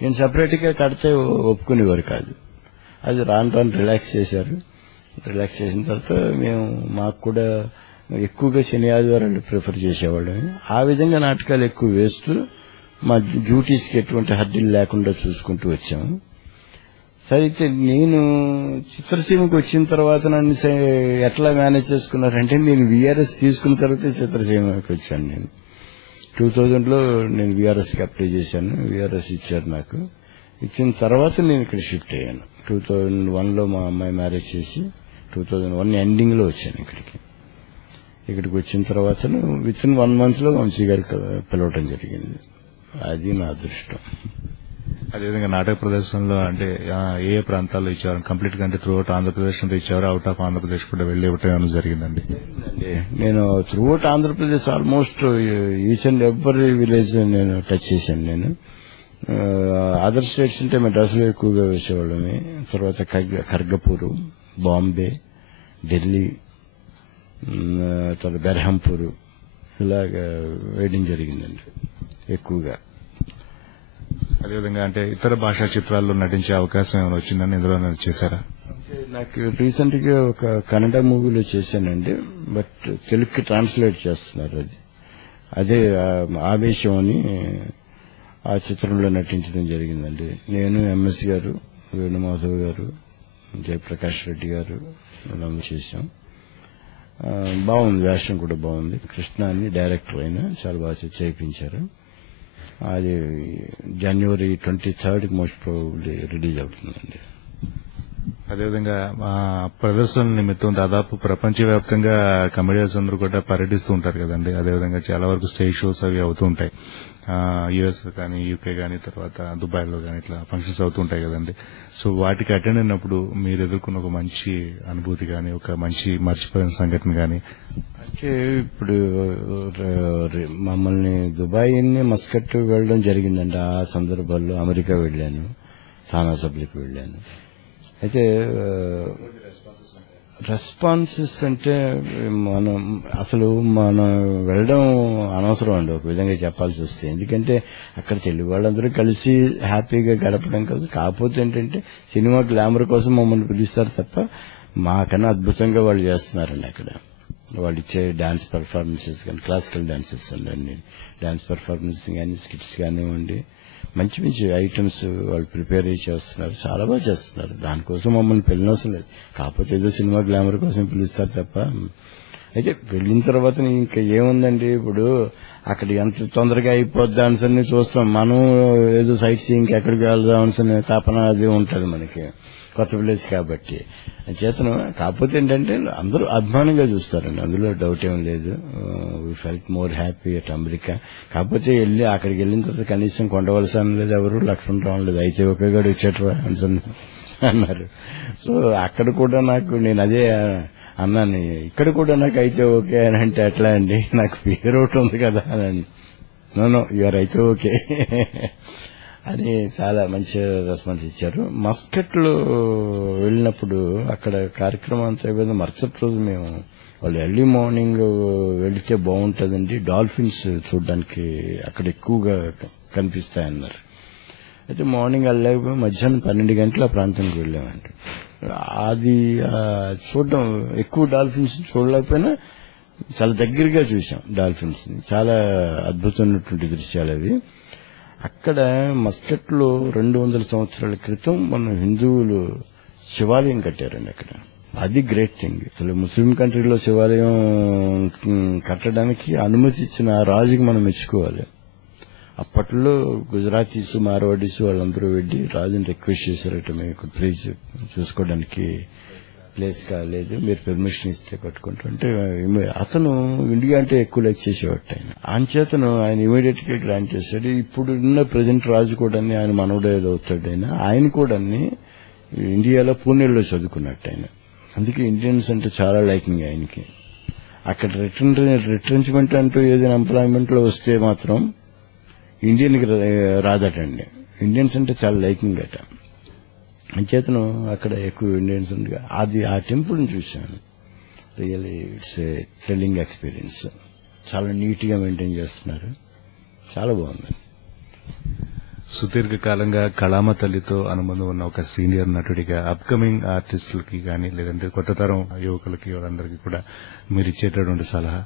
నేను సపరేట్ గా కడితే ఒప్పుకునేవారు కాదు. అది రాను రిలాక్స్ చేశారు. రిలాక్స్ చేసిన తర్వాత మేము మాకు కూడా ఎక్కువగా శని ఆదివారాలు ప్రిఫర్ చేసేవాళ్ళం. ఆ విధంగా నాటకాలు ఎక్కువ వేస్తూ మా డ్యూటీస్ కి ఎటువంటి హద్దులు లేకుండా చూసుకుంటూ వచ్చాము. సరే అయితే నేను చిత్రసీమకు వచ్చిన తర్వాత నన్ను ఎట్లా మేనేజ్ చేసుకున్నారంటే, నేను విఆర్ఎస్ తీసుకున్న తర్వాత చిత్రసీమకి వచ్చాను. నేను 2000లో నేను విఆర్ఎస్ కి అప్లై చేశాను. విఆర్ఎస్ ఇచ్చారు నాకు. ఇచ్చిన తర్వాత నేను ఇక్కడ షిఫ్ట్ అయ్యాను. 2001లో మా అమ్మాయి మ్యారేజ్ చేసి 2001 ఎండింగ్ లో వచ్చాను ఇక్కడికి. ఇక్కడికి వచ్చిన తర్వాత వితిన్ 1 month లో వంశీ గారికి పిలవటం జరిగింది. అది నా అదృష్టం. అదేవిధంగా నాటక ప్రదర్శనలో అంటే ఏ ప్రాంతాల్లో ఇచ్చారు? కంప్లీట్ గా అంటే త్రూఅవుట్ ఆంధ్రప్రదేశ్ అంతా ఇచ్చారు, అవుట్ ఆఫ్ ఆంధ్రప్రదేశ్ కూడా వెళ్ళి ఇవ్వటం జరిగిందండి? నేను throughout Andhra Pradesh almost each and every village నేను టచ్ చేశాను. నేను అదర్ స్టేట్స్ అంటే మెడ్రాస్లో ఎక్కువగా వేసేవాళ్ళమే. తర్వాత ఖర్గపూర్, బాంబే, ఢిల్లీ, తర్వాత బెర్హంపూర్ ఇలాగా వేయడం జరిగిందండి ఎక్కువగా. అదేవిధంగా అంటే ఇతర భాషా చిత్రాల్లో నటించే అవకాశం ఏమైనా వచ్చిందని ఇందులో చేశారా? నాకు రీసెంట్ గా ఒక కన్నడ మూవీలో చేశానండి, బట్ తెలుగుకి ట్రాన్స్లేట్ చేస్తున్నారు. అదే ఆవేశం అని ఆ చిత్రంలో నటించడం జరిగిందండి. నేను, ఎంఎస్ గారు, వేణుమాధవ్ గారు, జయప్రకాష్ రెడ్డి గారు చేశాం. బాగుంది, వేషం కూడా బాగుంది. కృష్ణ అని డైరెక్టర్ అయిన చాలా బాగా చేయించారు. అది జనవరి 23 మోస్ట్ ప్రాబబ్లీ రిలీజ్ అవుతుందండి. అదేవిధంగా ప్రదర్శన నిమిత్తం దాదాపు ప్రపంచవ్యాప్తంగా కమెడియన్స్ అందరూ కూడా పర్యటిస్తూ ఉంటారు కదండి. అదేవిధంగా చాలా వరకు స్టేజ్ షోస్ అవి అవుతూ ఉంటాయి. యుఎస్ కానీ యూకే కానీ తర్వాత దుబాయ్లో కానీ ఇట్లా ఫంక్షన్స్ అవుతూ ఉంటాయి కదండి. సో వాటికి అటెండ్ అయినప్పుడు మీరు ఎదుర్కొన్న ఒక మంచి అనుభూతి కానీ, ఒక మంచి మర్చిపోయిన సంఘటన కానీ? అంటే ఇప్పుడు మమ్మల్ని దుబాయ్ మస్కట్ వెళ్ళడం జరిగిందండి. ఆ సందర్భాల్లో అమెరికా వెళ్ళాను, థానా సభ్యులకు వెళ్ళాను. అయితే రెస్పాన్సెస్ అంటే మనం వెళ్ళడం అనవసరం అండి ఒక విధంగా చెప్పాల్సి వస్తే. ఎందుకంటే అక్కడ తెలుగు వాళ్ళందరూ కలిసి హ్యాపీగా గడపడం కాదు. కాకపోతే ఏంటంటే సినిమా గ్లామర్ కోసం మమ్మల్ని పిలుస్తారు తప్ప మాకన్నా అద్భుతంగా వాళ్ళు చేస్తున్నారండి. అక్కడ వాళ్ళు ఇచ్చే డాన్స్ పర్ఫార్మెన్సెస్ కానీ, క్లాసికల్ డాన్సెస్ అండి, అన్ని డాన్స్ పర్ఫార్మెన్స్ కానీ, స్కిట్స్ కానివ్వండి, మంచి మంచి ఐటమ్స్ వాళ్ళు ప్రిపేర్ చేస్తున్నారు. చాలా బాగా చేస్తున్నారు. దానికోసం మమ్మల్ని పిల్లనవసరం లేదు. కాకపోతే ఏదో సినిమా గ్లామర్ కోసం పిలుస్తారు తప్ప. అయితే వెళ్ళిన తర్వాత ఇంకా ఏముందండి, ఇప్పుడు అక్కడ ఎంత తొందరగా అయిపోద్దా అని చూస్తాం. మనం ఏదో సైట్ సీయింగ్ ఎక్కడికి వెళ్దాం అని తపన అది ఉంటుంది మనకి, కొత్త ప్లేస్ కాబట్టి. చేతను కాకపోతే ఏంటంటే అందరూ అభిమానంగా చూస్తారండి, అందులో డౌట్ ఏం లేదు. We felt more happy at America. కాకపోతే అక్కడికి వెళ్ళిన తర్వాత కనీసం కొండవలస అనలేదు, ఎవరు లక్ష్మణ్ రావలేదు. అయితే ఒకేగాడు వచ్చేట్రా అన్నారు. సో అక్కడ కూడా నేను అదే అన్నాను, ఇక్కడ కూడా నాకు అయితే ఓకే అని అంటే ఎట్లా అండి, నాకు పేరు ఒకటి ఉంది కదా అని. నో యూఆర్ అయితే ఓకే అని చాలా మంచి రెస్పాన్స్ ఇచ్చారు. మస్కట్ లో వెళ్ళినప్పుడు అక్కడ కార్యక్రమం అంతా అయిపోయింది. మరుసటి రోజు మేము వాళ్ళు ఎర్లీ మార్నింగ్ వెళితే బాగుంటుందండి, డాల్ఫిన్స్ చూడడానికి అక్కడ ఎక్కువగా కనిపిస్తాయన్నారు. అయితే మార్నింగ్ వెళ్ళలేకపోయి మధ్యాహ్నం 12 గంటల ప్రాంతానికి వెళ్ళామండి. అది చూడడం, ఎక్కువ డాల్ఫిన్స్ చూడలేకపోయినా చాలా దగ్గరగా చూసాం డాల్ఫిన్స్ ని. చాలా అద్భుతమైనటువంటి దృశ్యాలు అవి. అక్కడ మస్కట్ లో 200 సంవత్సరాల క్రితం మన హిందువులు శివాలయం కట్టారండి అక్కడ. అది గ్రేట్ థింగ్. అసలు ముస్లిం కంట్రీలో శివాలయం కట్టడానికి అనుమతి ఇచ్చిన ఆ రాజుకి మనం మెచ్చుకోవాలి. అప్పట్లో గుజరాతీస్, మార్వాడీస్ వాళ్ళందరూ వెళ్ళి రాజుని రిక్వెస్ట్ చేశారట, మేము ప్లీజ్ చూసుకోవడానికి ప్లేస్ కాలేదు, మీరు పెర్మిషన్ ఇస్తే కట్టుకుంటా అంటే అతను ఇండియా అంటే ఎక్కువ లైక్ చేసేవాడు ఆయన. అంచేతను ఆయన ఇమీడియట్ గా గ్రాంట్ చేశాడు. ఇప్పుడు ఉన్న ప్రజెంట్ రాజు కూడా ఆయన మనవడే అవుతాడు. ఆయన కూడా ఇండియాలో పూణేలో చదువుకున్నట్టు ఆయన. అందుకే ఇండియన్స్ అంటే చాలా లైకింగ్ ఆయనకి. అక్కడ రిట్రెంచ్మెంట్ అంటూ ఏదైనా ఎంప్లాయ్మెంట్ లో వస్తే మాత్రం ఇండియన్ కి రాదటండి. ఇండియన్స్ అంటే చాలా లైకింగ్ అట. అంచేతను అక్కడ ఎక్కువ ఇండియన్స్ ఉంది. అది ఆ టెంపుల్ ని చూశాను. Really it's a thrilling experience. చాలా నీట్ గా మెయింటైన్ చేస్తున్నారు, చాలా బాగుంది. సుదీర్ఘకాలంగా కళామ తల్లితో అనుబంధం ఉన్న ఒక సీనియర్ నటుడిగా అప్కమింగ్ ఆర్టిస్టులకి కానీ, లేదంటే కొత్త తరం యువకులకి వాళ్ళందరికీ కూడా మీరు ఇచ్చేటటువంటి సలహా?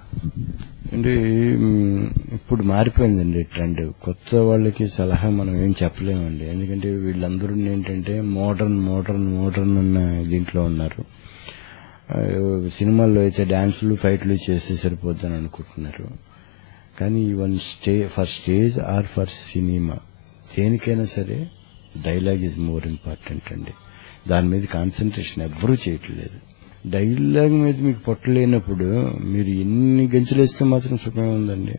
అంటే ఇప్పుడు మారిపోయిందండి ట్రెండ్. కొత్త వాళ్ళకి సలహా మనం ఏం చెప్పలేమండి. ఎందుకంటే వీళ్ళందరూ ఏంటంటే మోడర్న్ అన్న దీంట్లో ఉన్నారు. సినిమాల్లో అయితే డాన్సులు ఫైట్లు చేస్తే సరిపోద్దని అనుకుంటున్నారు. కానీ for stage or for cinema దేనికైనా సరే డైలాగ్ ఈజ్ మోర్ ఇంపార్టెంట్ అండి. దాని మీద కాన్సన్ట్రేషన్ ఎవ్వరూ చేయట్లేదు. డైలాగ్ మీద మీకు పొట్టలేనప్పుడు మీరు ఎన్ని గంతులేస్తే మాత్రం సుఖమే ఉందండి.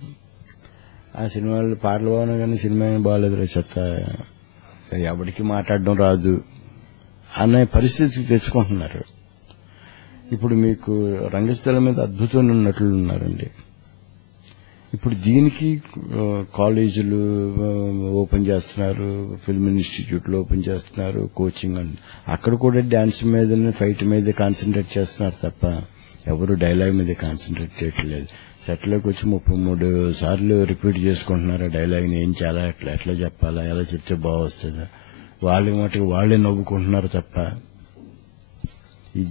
ఆ సినిమాలో పాటలు బాగున్నా కానీ సినిమా ఏం బాగాలేదు, చెత్త, ఎవరికి మాట్లాడడం రాదు అనే పరిస్థితికి తెచ్చుకుంటున్నారు. ఇప్పుడు మీకు రంగస్థలం మీద అద్భుతమైన నటులు ఉన్నారండి. ఇప్పుడు దీనికి కాలేజీలు ఓపెన్ చేస్తున్నారు, ఫిల్మ్ ఇన్స్టిట్యూట్లు ఓపెన్ చేస్తున్నారు, కోచింగ్ అని. అక్కడ కూడా డాన్స్ మీద, ఫైట్ మీద కాన్సన్ట్రేట్ చేస్తున్నారు తప్ప ఎవరు డైలాగ్ మీద కాన్సన్ట్రేట్ చేయట్లేదు. సెట్లోకి వచ్చి 33 సార్లు రిపీట్ చేసుకుంటున్నారు ఆ డైలాగ్ని. ఏం చాలా ఎట్లా చెప్పాలా, ఎలా చెప్తే బాగొస్తుందా, వాళ్ళ మటుకు వాళ్లే నవ్వుకుంటున్నారు తప్ప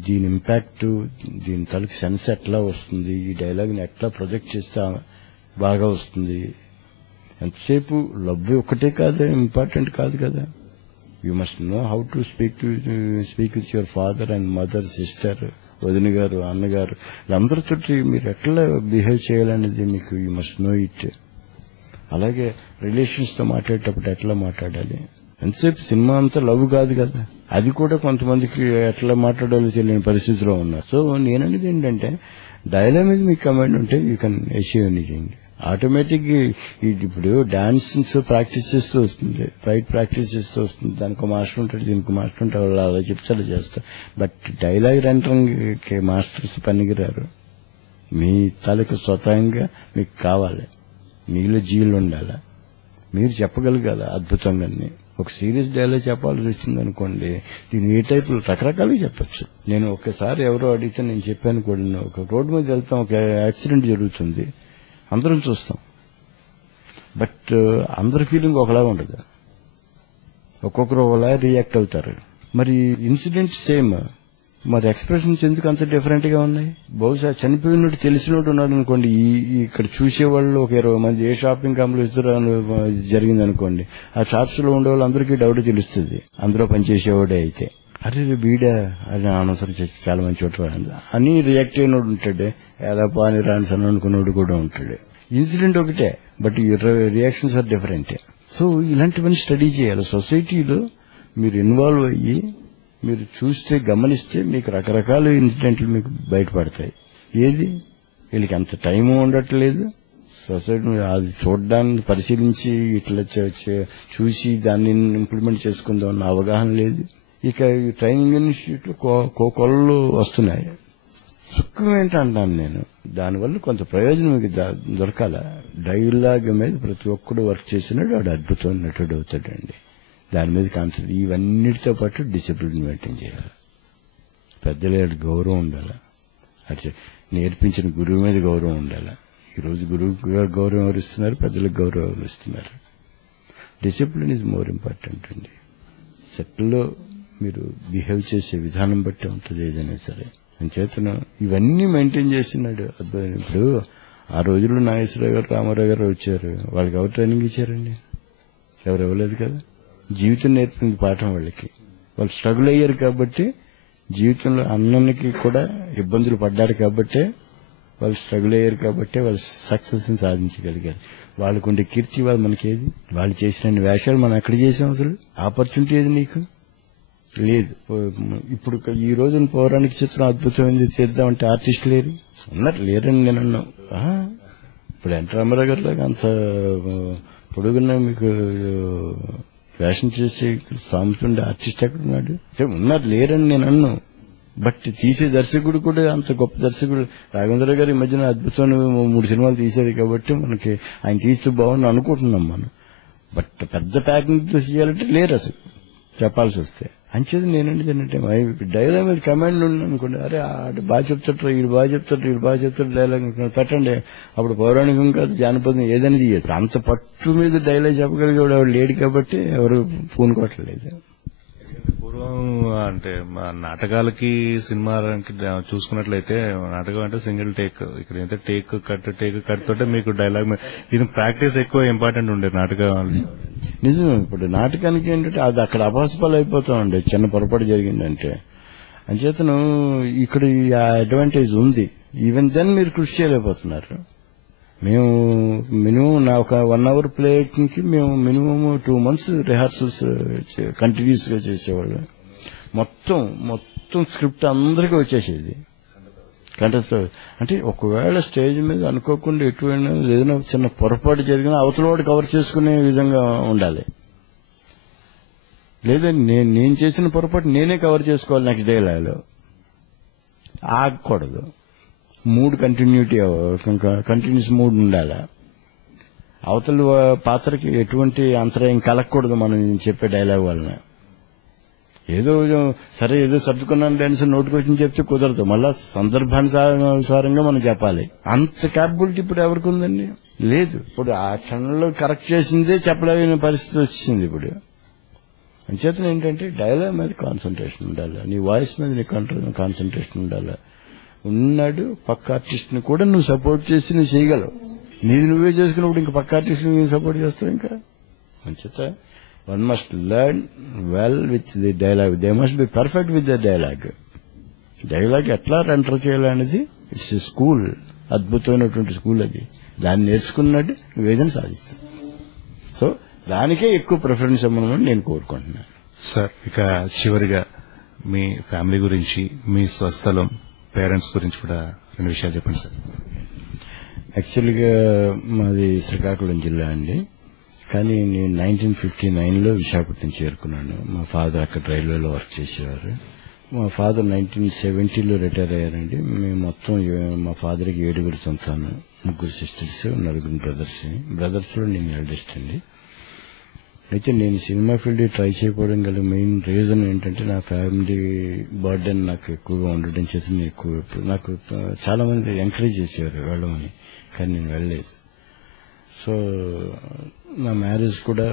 దీని ఇంపాక్ట్, దీని తలకి సెన్స్ ఎట్లా వస్తుంది, ఈ డైలాగ్ని ఎట్లా ప్రొజెక్ట్ చేస్తే బాగా వస్తుంది. ఎంతసేపు లవ్ ఒకటే కాదు, ఇంపార్టెంట్ కాదు కదా. You must know how to speak with your father and mother, sister, వదిన గారు, అన్నగారు, వీళ్ళందరితో మీరు ఎట్లా బిహేవ్ చేయాలనేది మీకు యూ మస్ట్ నో ఇట్. అలాగే రిలేషన్స్ తో మాట్లాడేటప్పుడు ఎట్లా మాట్లాడాలి. ఎంతసేపు సినిమా అంతా లవ్ కాదు కదా, అది కూడా కొంతమందికి ఎట్లా మాట్లాడాలో తెలియని పరిస్థితిలో ఉన్నారు. సో నేననేది ఏంటంటే డైలాగ్ మీద మీకు కమాండ్ ఉంటే you can achieve anything. Automatic ఇప్పుడు డాన్స్ ప్రాక్టీస్ చేస్తూ వస్తుంది, ఫైట్ ప్రాక్టీస్ చేస్తూ వస్తుంది. దానికి మాస్టర్ ఉంటాడు, దీనికి మాస్టర్ ఉంటాడు, వాళ్ళు అలా చెప్తారు చేస్తారు. బట్ డైలాగ్ రంటానికి మాస్టర్స్ పనికిరారు. మీ తాలూకు స్వతహంగా మీకు కావాలి, మీలో జీలు ఉండాలి, మీరు చెప్పగలగాల అద్భుతంగా. ఒక సీరియస్ డైలాగ్ చెప్పాల్సి వచ్చింది అనుకోండి, దీన్ని ఏ టైప్ రకరకాలుగా చెప్పచ్చు. నేను ఒకసారి ఎవరో అడిగితే నేను చెప్పాను కూడా, ఒక రోడ్డు మీద వెళ్తాం, ఒక యాక్సిడెంట్ జరుగుతుంది, అందరం చూస్తాం, బట్ అందరి ఫీలింగ్ ఒకలా ఉండదు, ఒక్కొక్కరు ఒకలా రియాక్ట్ అవుతారు. మరి ఇన్సిడెంట్ సేమ్, మరి ఎక్స్ప్రెషన్స్ ఎందుకు అంత డిఫరెంట్ గా ఉన్నాయి? బహుశా చనిపోయినట్టు తెలిసినట్టు ఉన్నాడు అనుకోండి, ఇక్కడ చూసేవాళ్ళు ఒక 20 మంది, ఏ షాపింగ్ కాంప్లెక్స్ జరిగింది అనుకోండి, ఆ షాప్స్ లో ఉండే వాళ్ళు అందరికీ డౌట్ తెలుస్తుంది, అందులో పనిచేసేవాడే అయితే. అరే వీడా అని అనవసరం చాలా మంచి చోట అని రియాక్ట్ అయినోడు ఉంటాడు, ఏదాపా అని రాని సన్న అనుకున్నోడు కూడా ఉంటాడు. ఇన్సిడెంట్ ఒకటే, but reactions are different. So ఇలాంటివన్నీ స్టడీ చేయాలి. సొసైటీలో మీరు ఇన్వాల్వ్ అయ్యి మీరు చూస్తే, గమనిస్తే మీకు రకరకాల ఇన్సిడెంట్లు మీకు బయటపడతాయి. ఏది వీళ్ళకి అంత టైము ఉండట్లేదు, సొసైటీ అది చూడడానికి పరిశీలించి ఇట్లా చూసి దాన్ని ఇంప్లిమెంట్ చేసుకుందాం అన్న అవగాహన లేదు. ఇక ఈ ట్రైనింగ్ ఇన్స్టిట్యూట్ లో కొలలు వస్తున్నాయి. సుఖం ఏంటంటాను నేను, దానివల్ల కొంత ప్రయోజనం మీకు దొరకాల. డైలాగ్ మీద ప్రతి ఒక్కడు వర్క్ చేసినాడు వాడు అద్భుతమైన నటుడు అవుతాడండి. దాని మీద కాన్సెప్ట్, ఇవన్నిటితో పాటు డిసిప్లిన్ మెయింటైన్ చేయాలి, పెద్దల గౌరవం ఉండాలి, అట్లా నేర్పించిన గురువు మీద గౌరవం ఉండాలి. ఈరోజు గురువుగా గౌరవం ఎవరిస్తున్నారు, పెద్దలకు గౌరవం ఎవరిస్తున్నారు. డిసిప్లిన్ ఈజ్ మోర్ ఇంపార్టెంట్ అండి. సెట్లో మీరు బిహేవ్ చేసే విధానం బట్టి ఉంటుంది ఏదైనా సరే. అంచేతను ఇవన్నీ మెయింటైన్ చేస్తున్నాడు అద్భుతం. ఇప్పుడు ఆ రోజుల్లో నాగేశ్వరరావు గారు, రామారావు గారు వచ్చారు, వాళ్ళకి ఎవరు ట్రైనింగ్ ఇచ్చారండి? ఎవరు ఇవ్వలేదు కదా. జీవితం నేర్పింది పాఠం వాళ్ళకి. వాళ్ళు స్ట్రగుల్ అయ్యారు కాబట్టి, జీవితంలో అన్నానికి కూడా ఇబ్బందులు పడ్డారు కాబట్టే, వాళ్ళు స్ట్రగుల్ అయ్యారు కాబట్టే వాళ్ళు సక్సెస్ ని సాధించగలిగారు. వాళ్ళకుండే కీర్తి వాళ్ళు మనకేది? వాళ్ళు చేసిన వేషాలు మనం ఎక్కడ చేసాం? అసలు ఆపర్చునిటీ ఏది నీకు లేదు. ఇప్పుడు ఈ రోజున పౌరాణిక చిత్రం అద్భుతమైంది చేద్దామంటే ఆర్టిస్ట్ లేరని నేను అన్నాం. ఇప్పుడు ఎన్టీ రామారావు గారు లాగా అంత పొడుగున్నా మీకు వేషం చేసి సాముతుండే ఆర్టిస్ట్ ఎక్కడున్నాడు? ఉన్నారు, లేరని నేను అన్నాను. బట్ తీసే దర్శకుడు కూడా అంత గొప్ప దర్శకుడు. రాఘవేంద్ర గారు ఈ మధ్యన అద్భుతమైన 3 సినిమాలు తీశారు కాబట్టి మనకి ఆయన తీస్తే బాగుంది అనుకుంటున్నాం మనం. బట్ పెద్ద ప్యాకింగ్ చేయాలంటే లేరు అసలు, చెప్పాల్సి వస్తే. అంచేది నేనండి ఏంటంటే డైలాగ్ మీద కమాండ్ అనుకోండి, అరే బాగా చెప్తాడు, వీడు బాగా చెప్తాడు డైలాగ్ పెట్టండి. అప్పుడు పౌరాణికం కాదు, జానపదం ఏదైనా తీయదు. అంత పట్టు మీద డైలాగ్ చెప్పగలిగేవాడు ఎవరు లేడు కాబట్టి ఎవరు పూనుకోవట్లేదు. పూర్వం అంటే మా నాటకాలకి సినిమాలకి చూసుకున్నట్లయితే, నాటకం అంటే సింగిల్ టేక్, ఇక్కడ అయితే టేక్ కట్ తోటే మీకు డైలాగ్ ఇది ప్రాక్టీస్ ఎక్కువ ఇంపార్టెంట్ ఉండేది నాటకాలు. నిజం. ఇప్పుడు నాటకానికి ఏంటంటే అది అక్కడ అపాసపాలు అయిపోతా ఉండే, చిన్న పొరపాటు జరిగిందంటే. అంచేతను ఇక్కడ ఈ అడ్వాంటేజ్ ఉంది. ఈవెన్ దెన్ మీరు కృషి చేయలేకపోతున్నారు. మేము మినిమం ఒక 1 hour ప్లేకి మేము మినిమం 2 months రిహార్సల్స్ కంటిన్యూస్ గా చేసేవాళ్ళు. మొత్తం స్క్రిప్ట్ అందరికీ వచ్చేసేది కంటెస్ట్. అంటే ఒకవేళ స్టేజ్ మీద అనుకోకుండా ఎటువైనా ఏదైనా చిన్న పొరపాటు జరిగినా అవతల వాడు కవర్ చేసుకునే విధంగా ఉండాలి. లేదా నేను చేసిన పొరపాటు నేనే కవర్ చేసుకోవాలి నెక్స్ట్ డైలాగ్లో. ఆగకూడదు, మూడ్ కంటిన్యూస్ మూడ్ ఉండాలి. అవతల పాత్రకి ఎటువంటి అంతరాయం కలగకూడదు మనం చెప్పే డైలాగ్ వలన. ఏదో సర్దుకున్నాను డాన్స్ నోటికొచ్చి చెప్తే కుదరదు, మళ్ళా సందర్భానుసారంగా మనం చెప్పాలి. అంత క్యాపబిలిటీ ఇప్పుడు ఎవరికి ఉందండి? లేదు. ఇప్పుడు ఆ క్షణంలో కరెక్ట్ చేసిందే చెప్పలేని పరిస్థితి వచ్చింది ఇప్పుడు. అంచేత ఏంటంటే డైలాగ్ మీద కాన్సన్ట్రేషన్ ఉండాలి, నీ వాయిస్ మీద నీ కాన్సన్ట్రేషన్ ఉండాలి. ఉన్నాడు పక్క ఆర్టిస్ట్ ని కూడా నువ్వు సపోర్ట్ చేసి నువ్వు చేయగలవు. నీది నువ్వే చేసుకున్నప్పుడు ఇంకా పక్క ఆర్టిస్ట్ ని సపోర్ట్ చేస్తావు. ఇంకా అంచేత one must learn well with the dialogue. They must be perfect with the dialogue. Dialogue ఎట్లా ఎంటర్ చేయాలనేది ఇట్స్ స్కూల్, అద్భుతమైనటువంటి స్కూల్ అది. దాన్ని నేర్చుకున్నట్టు నువ్వు ఏదైనా సాధిస్తావు. సో దానికే ఎక్కువ ప్రిఫరెన్స్ ఇవ్వమని నేను కోరుకుంటున్నాను. సార్, ఇక చివరిగా మీ ఫ్యామిలీ గురించి, మీ స్వస్థలం, పేరెంట్స్ గురించి కూడా 2 విషయాలు చెప్పండి సార్. యాక్చువల్గా మాది శ్రీకాకుళం జిల్లా అండి. కానీ నేను 1959లో విశాఖపట్నం చేరుకున్నాను. మా ఫాదర్ అక్కడ రైల్వేలో వర్క్ చేసేవారు. మా ఫాదర్ 1970లో రిటైర్ అయ్యారండి. మేము మొత్తం మా ఫాదర్కి 7 సంతానం, 3 సిస్టర్స్, 4 బ్రదర్స్ లో నేను ఎల్డెస్ట్ అండి. అయితే నేను సినిమా ఫీల్డ్ ట్రై చేయకపోవడం గల మెయిన్ రీజన్ ఏంటంటే నా ఫ్యామిలీ బర్డెన్ నాకు ఎక్కువగా ఉండడం చేసి నాకు చాలా మంది ఎంకరేజ్ చేసేవారు వెళ్ళమని, కానీ నేను వెళ్ళలేదు. సో నా మ్యారేజ్ కూడా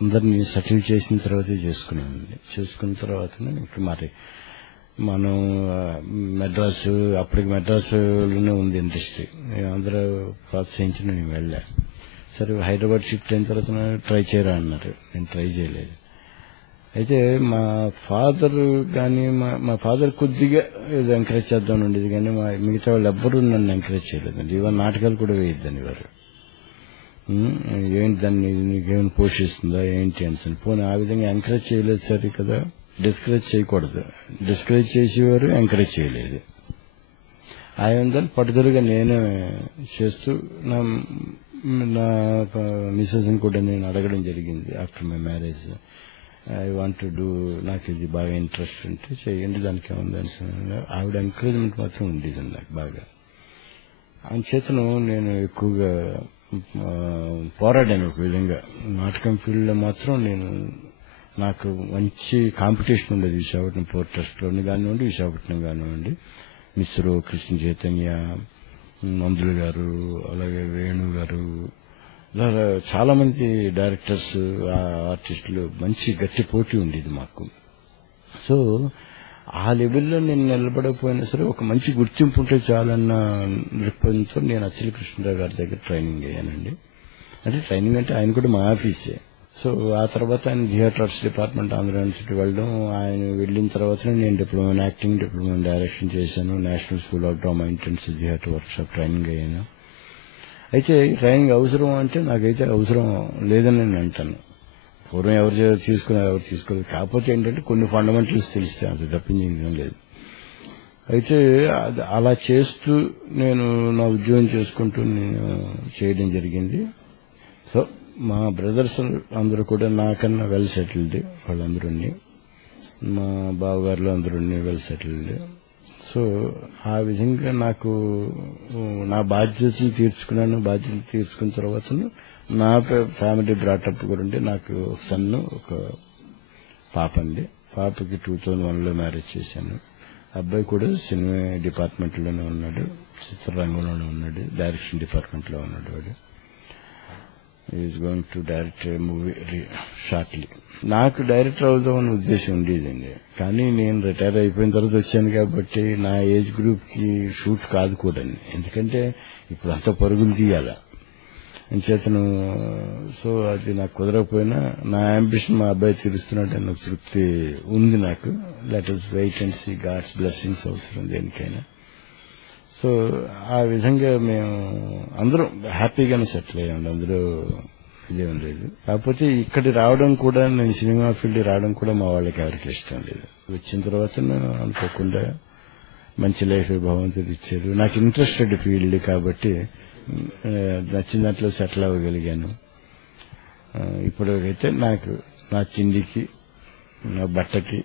అందరినీ సెటిల్ చేసిన తర్వాతే చేసుకున్నానండి. చేసుకున్న తర్వాత ఇప్పుడు మరి మనం మెడ్రాసు, అప్పటికి మెడ్రాసులోనే ఉంది ఇండస్ట్రీ, అందరూ ప్రోత్సహించిన నేను వెళ్ళా. సరే హైదరాబాద్ షిఫ్ట్ అయిన తర్వాత ట్రై చేయరా అన్నారు, నేను ట్రై చేయలేదు. అయితే మా ఫాదర్ కానీ మా ఫాదర్ కొద్దిగా ఎంకరేజ్ చేద్దామని ఉండేది, కానీ మిగతా వాళ్ళు ఎవ్వరూ నన్ను ఎంకరేజ్ చేయలేదండి. ఇవాళ నాటకాలు కూడా వేయద్దని వారు. ఏంటి దాన్ని నీకేమైనా పోషిస్తుందా ఏంటి అని పోనీ ఆ విధంగా ఎంకరేజ్ చేయలేదు. సరే కదా, డిస్కరేజ్ చేయకూడదు, డిస్కరేజ్ చేసేవారు, ఎంకరేజ్ చేయలేదు. ఆయన పట్టుదలగా నేను చేస్తూ నా మిస్సెస్ కూడా నేను అడగడం జరిగింది after my marriage. I want to do, నాకు ఇది బాగా ఇంట్రెస్ట్ ఉంటే చేయండి, దానికి ఏముంది అని ఆవిడ ఎంకరేజ్మెంట్ మాత్రం ఉండేది నాకు బాగా. అంచేతను నేను ఎక్కువగా పోరాడాను ఒక విధంగా. నాటకం ఫీల్డ్ లో మాత్రం నాకు మంచి కాంపిటీషన్ ఉండేది. విశాఖపట్నం పోర్ట్ ట్రస్ట్లోని కానివ్వండి, విశాఖపట్నం కానివ్వండి, మిశ్రో, కృష్ణ చైతన్య, మందులు గారు, అలాగే వేణు గారు, ఇలా చాలా మంది డైరెక్టర్స్, ఆర్టిస్టులు, మంచి గట్టి పోటీ ఉండేది మాకు. సో ఆ లెవెల్లో నేను నిలబడకపోయినా సరే ఒక మంచి గుర్తింపు ఉంటే చాలన్న దృక్పథంతో నేను అచ్చలి కృష్ణరావు గారి దగ్గర ట్రైనింగ్ అయ్యానండి. అంటే ట్రైనింగ్ అంటే ఆయన కూడా మా ఆఫీసే. సో ఆ తర్వాత ఆయన theatre arts department Andhra university వెళ్ళడం, ఆయన వెళ్ళిన తర్వాత నేను diploma in acting, diploma in direction చేశాను. National school of drama intensive theatre workshop training అయ్యాను. అయితే ట్రైనింగ్ అవసరం అంటే నాకైతే అవసరం లేదని నేను అంటాను. పూర్వం ఎవరు తీసుకున్నారు, ఎవరు తీసుకోలేదు. కాకపోతే ఏంటంటే కొన్ని ఫండమెంటల్స్ తెలిస్తే అంత తప్పించేం లేదు. అయితే అలా చేస్తూ నేను నా ఉద్యోగం చేసుకుంటూ నేను చేయడం జరిగింది. సో మా బ్రదర్స్ అందరూ కూడా నాకన్నా వెల్ సెటిల్డ్, వాళ్ళందరూ మా బావగారులు అందరూ వెల్ సెటిల్డ్. సో ఆ విధంగా నాకు నా బాధ్యతలు తీర్చుకున్నాను. బాధ్యతలు తీర్చుకున్న తర్వాత నా ఫ్యామిలీ బ్రాటప్ కూడా ఉంటే నాకు ఒక సన్ను, ఒక పాప అండి. పాపకి 2001లో మ్యారేజ్ చేశాను. అబ్బాయి కూడా సినిమా డిపార్ట్మెంట్ లోనే ఉన్నాడు, చిత్రరంగంలోనే ఉన్నాడు, డైరెక్షన్ డిపార్ట్మెంట్ లో ఉన్నాడు. వాడు is going to direct movie shortly. నాకు డైరెక్టర్ అవుదామని ఉద్దేశం ఉండేదండి, కానీ నేను రిటైర్ అయిపోయిన తర్వాత వచ్చాను కాబట్టి నా ఏజ్ గ్రూప్ కి షూట్ కాదు కూడా. ఎందుకంటే ఇప్పుడు అంత పరుగులు తీయాలా అంచేతను. సో అది నాకు కుదరకపోయినా నా అంబిషన్ మా అబ్బాయి తీరుస్తున్నాడు అన్న తృప్తి ఉంది నాకు. Let us wait and see, god's blessings అవసరం దేనికైనా. సో ఆ విధంగా మేము అందరం హ్యాపీగానే సెటిల్ అయ్యాం. అందరూ ఇదేం లేదు. కాకపోతే ఇక్కడి రావడం కూడా, నేను సినిమా ఫీల్డ్ రావడం కూడా మా వాళ్ళకి ఎవరికి ఇష్టం లేదు. వచ్చిన తర్వాత అనుకోకుండా మంచి లైఫ్ భగవంతుడు ఇచ్చారు. నాకు ఇంట్రెస్టెడ్ ఫీల్డ్ కాబట్టి నచ్చిన దాంట్లో సెటిల్ అవ్వగలిగాను. ఇప్పటికైతే నాకు నా తిండికి, నా బట్టకి,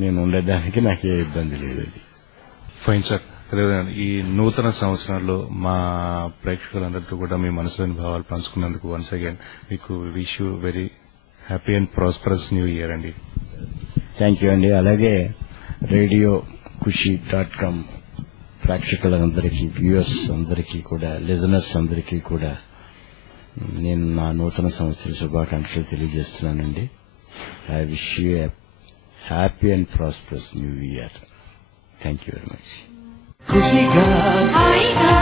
నేను ఉండేదానికి నాకు ఏ ఇబ్బంది లేదు. అది ఫైన్ సార్. ఈ నూతన సంవత్సరంలో మా ప్రేక్షకులందరితో కూడా మీ మనసులోని భావాలు పంచుకున్నందుకు వన్స్ అగైన్ మీకు wish you very happy and prosperous new year అండి. థ్యాంక్ యూ అండి. అలాగే RadioKhushi.com ప్రేక్షకులందరికీ, వ్యూయర్స్ అందరికీ కూడా, లిజనర్స్ అందరికీ కూడా నేను నా నూతన సంవత్సర శుభాకాంక్షలు తెలియజేస్తున్నానండి. I wish you happy and prosperous new year. Thank you very much. ఖుషిగా హాయిగా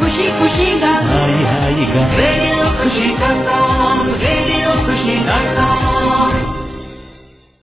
ఖుషి ఖుషిగా హాయిగా radio Khushi dot com, radio Khushi dot com.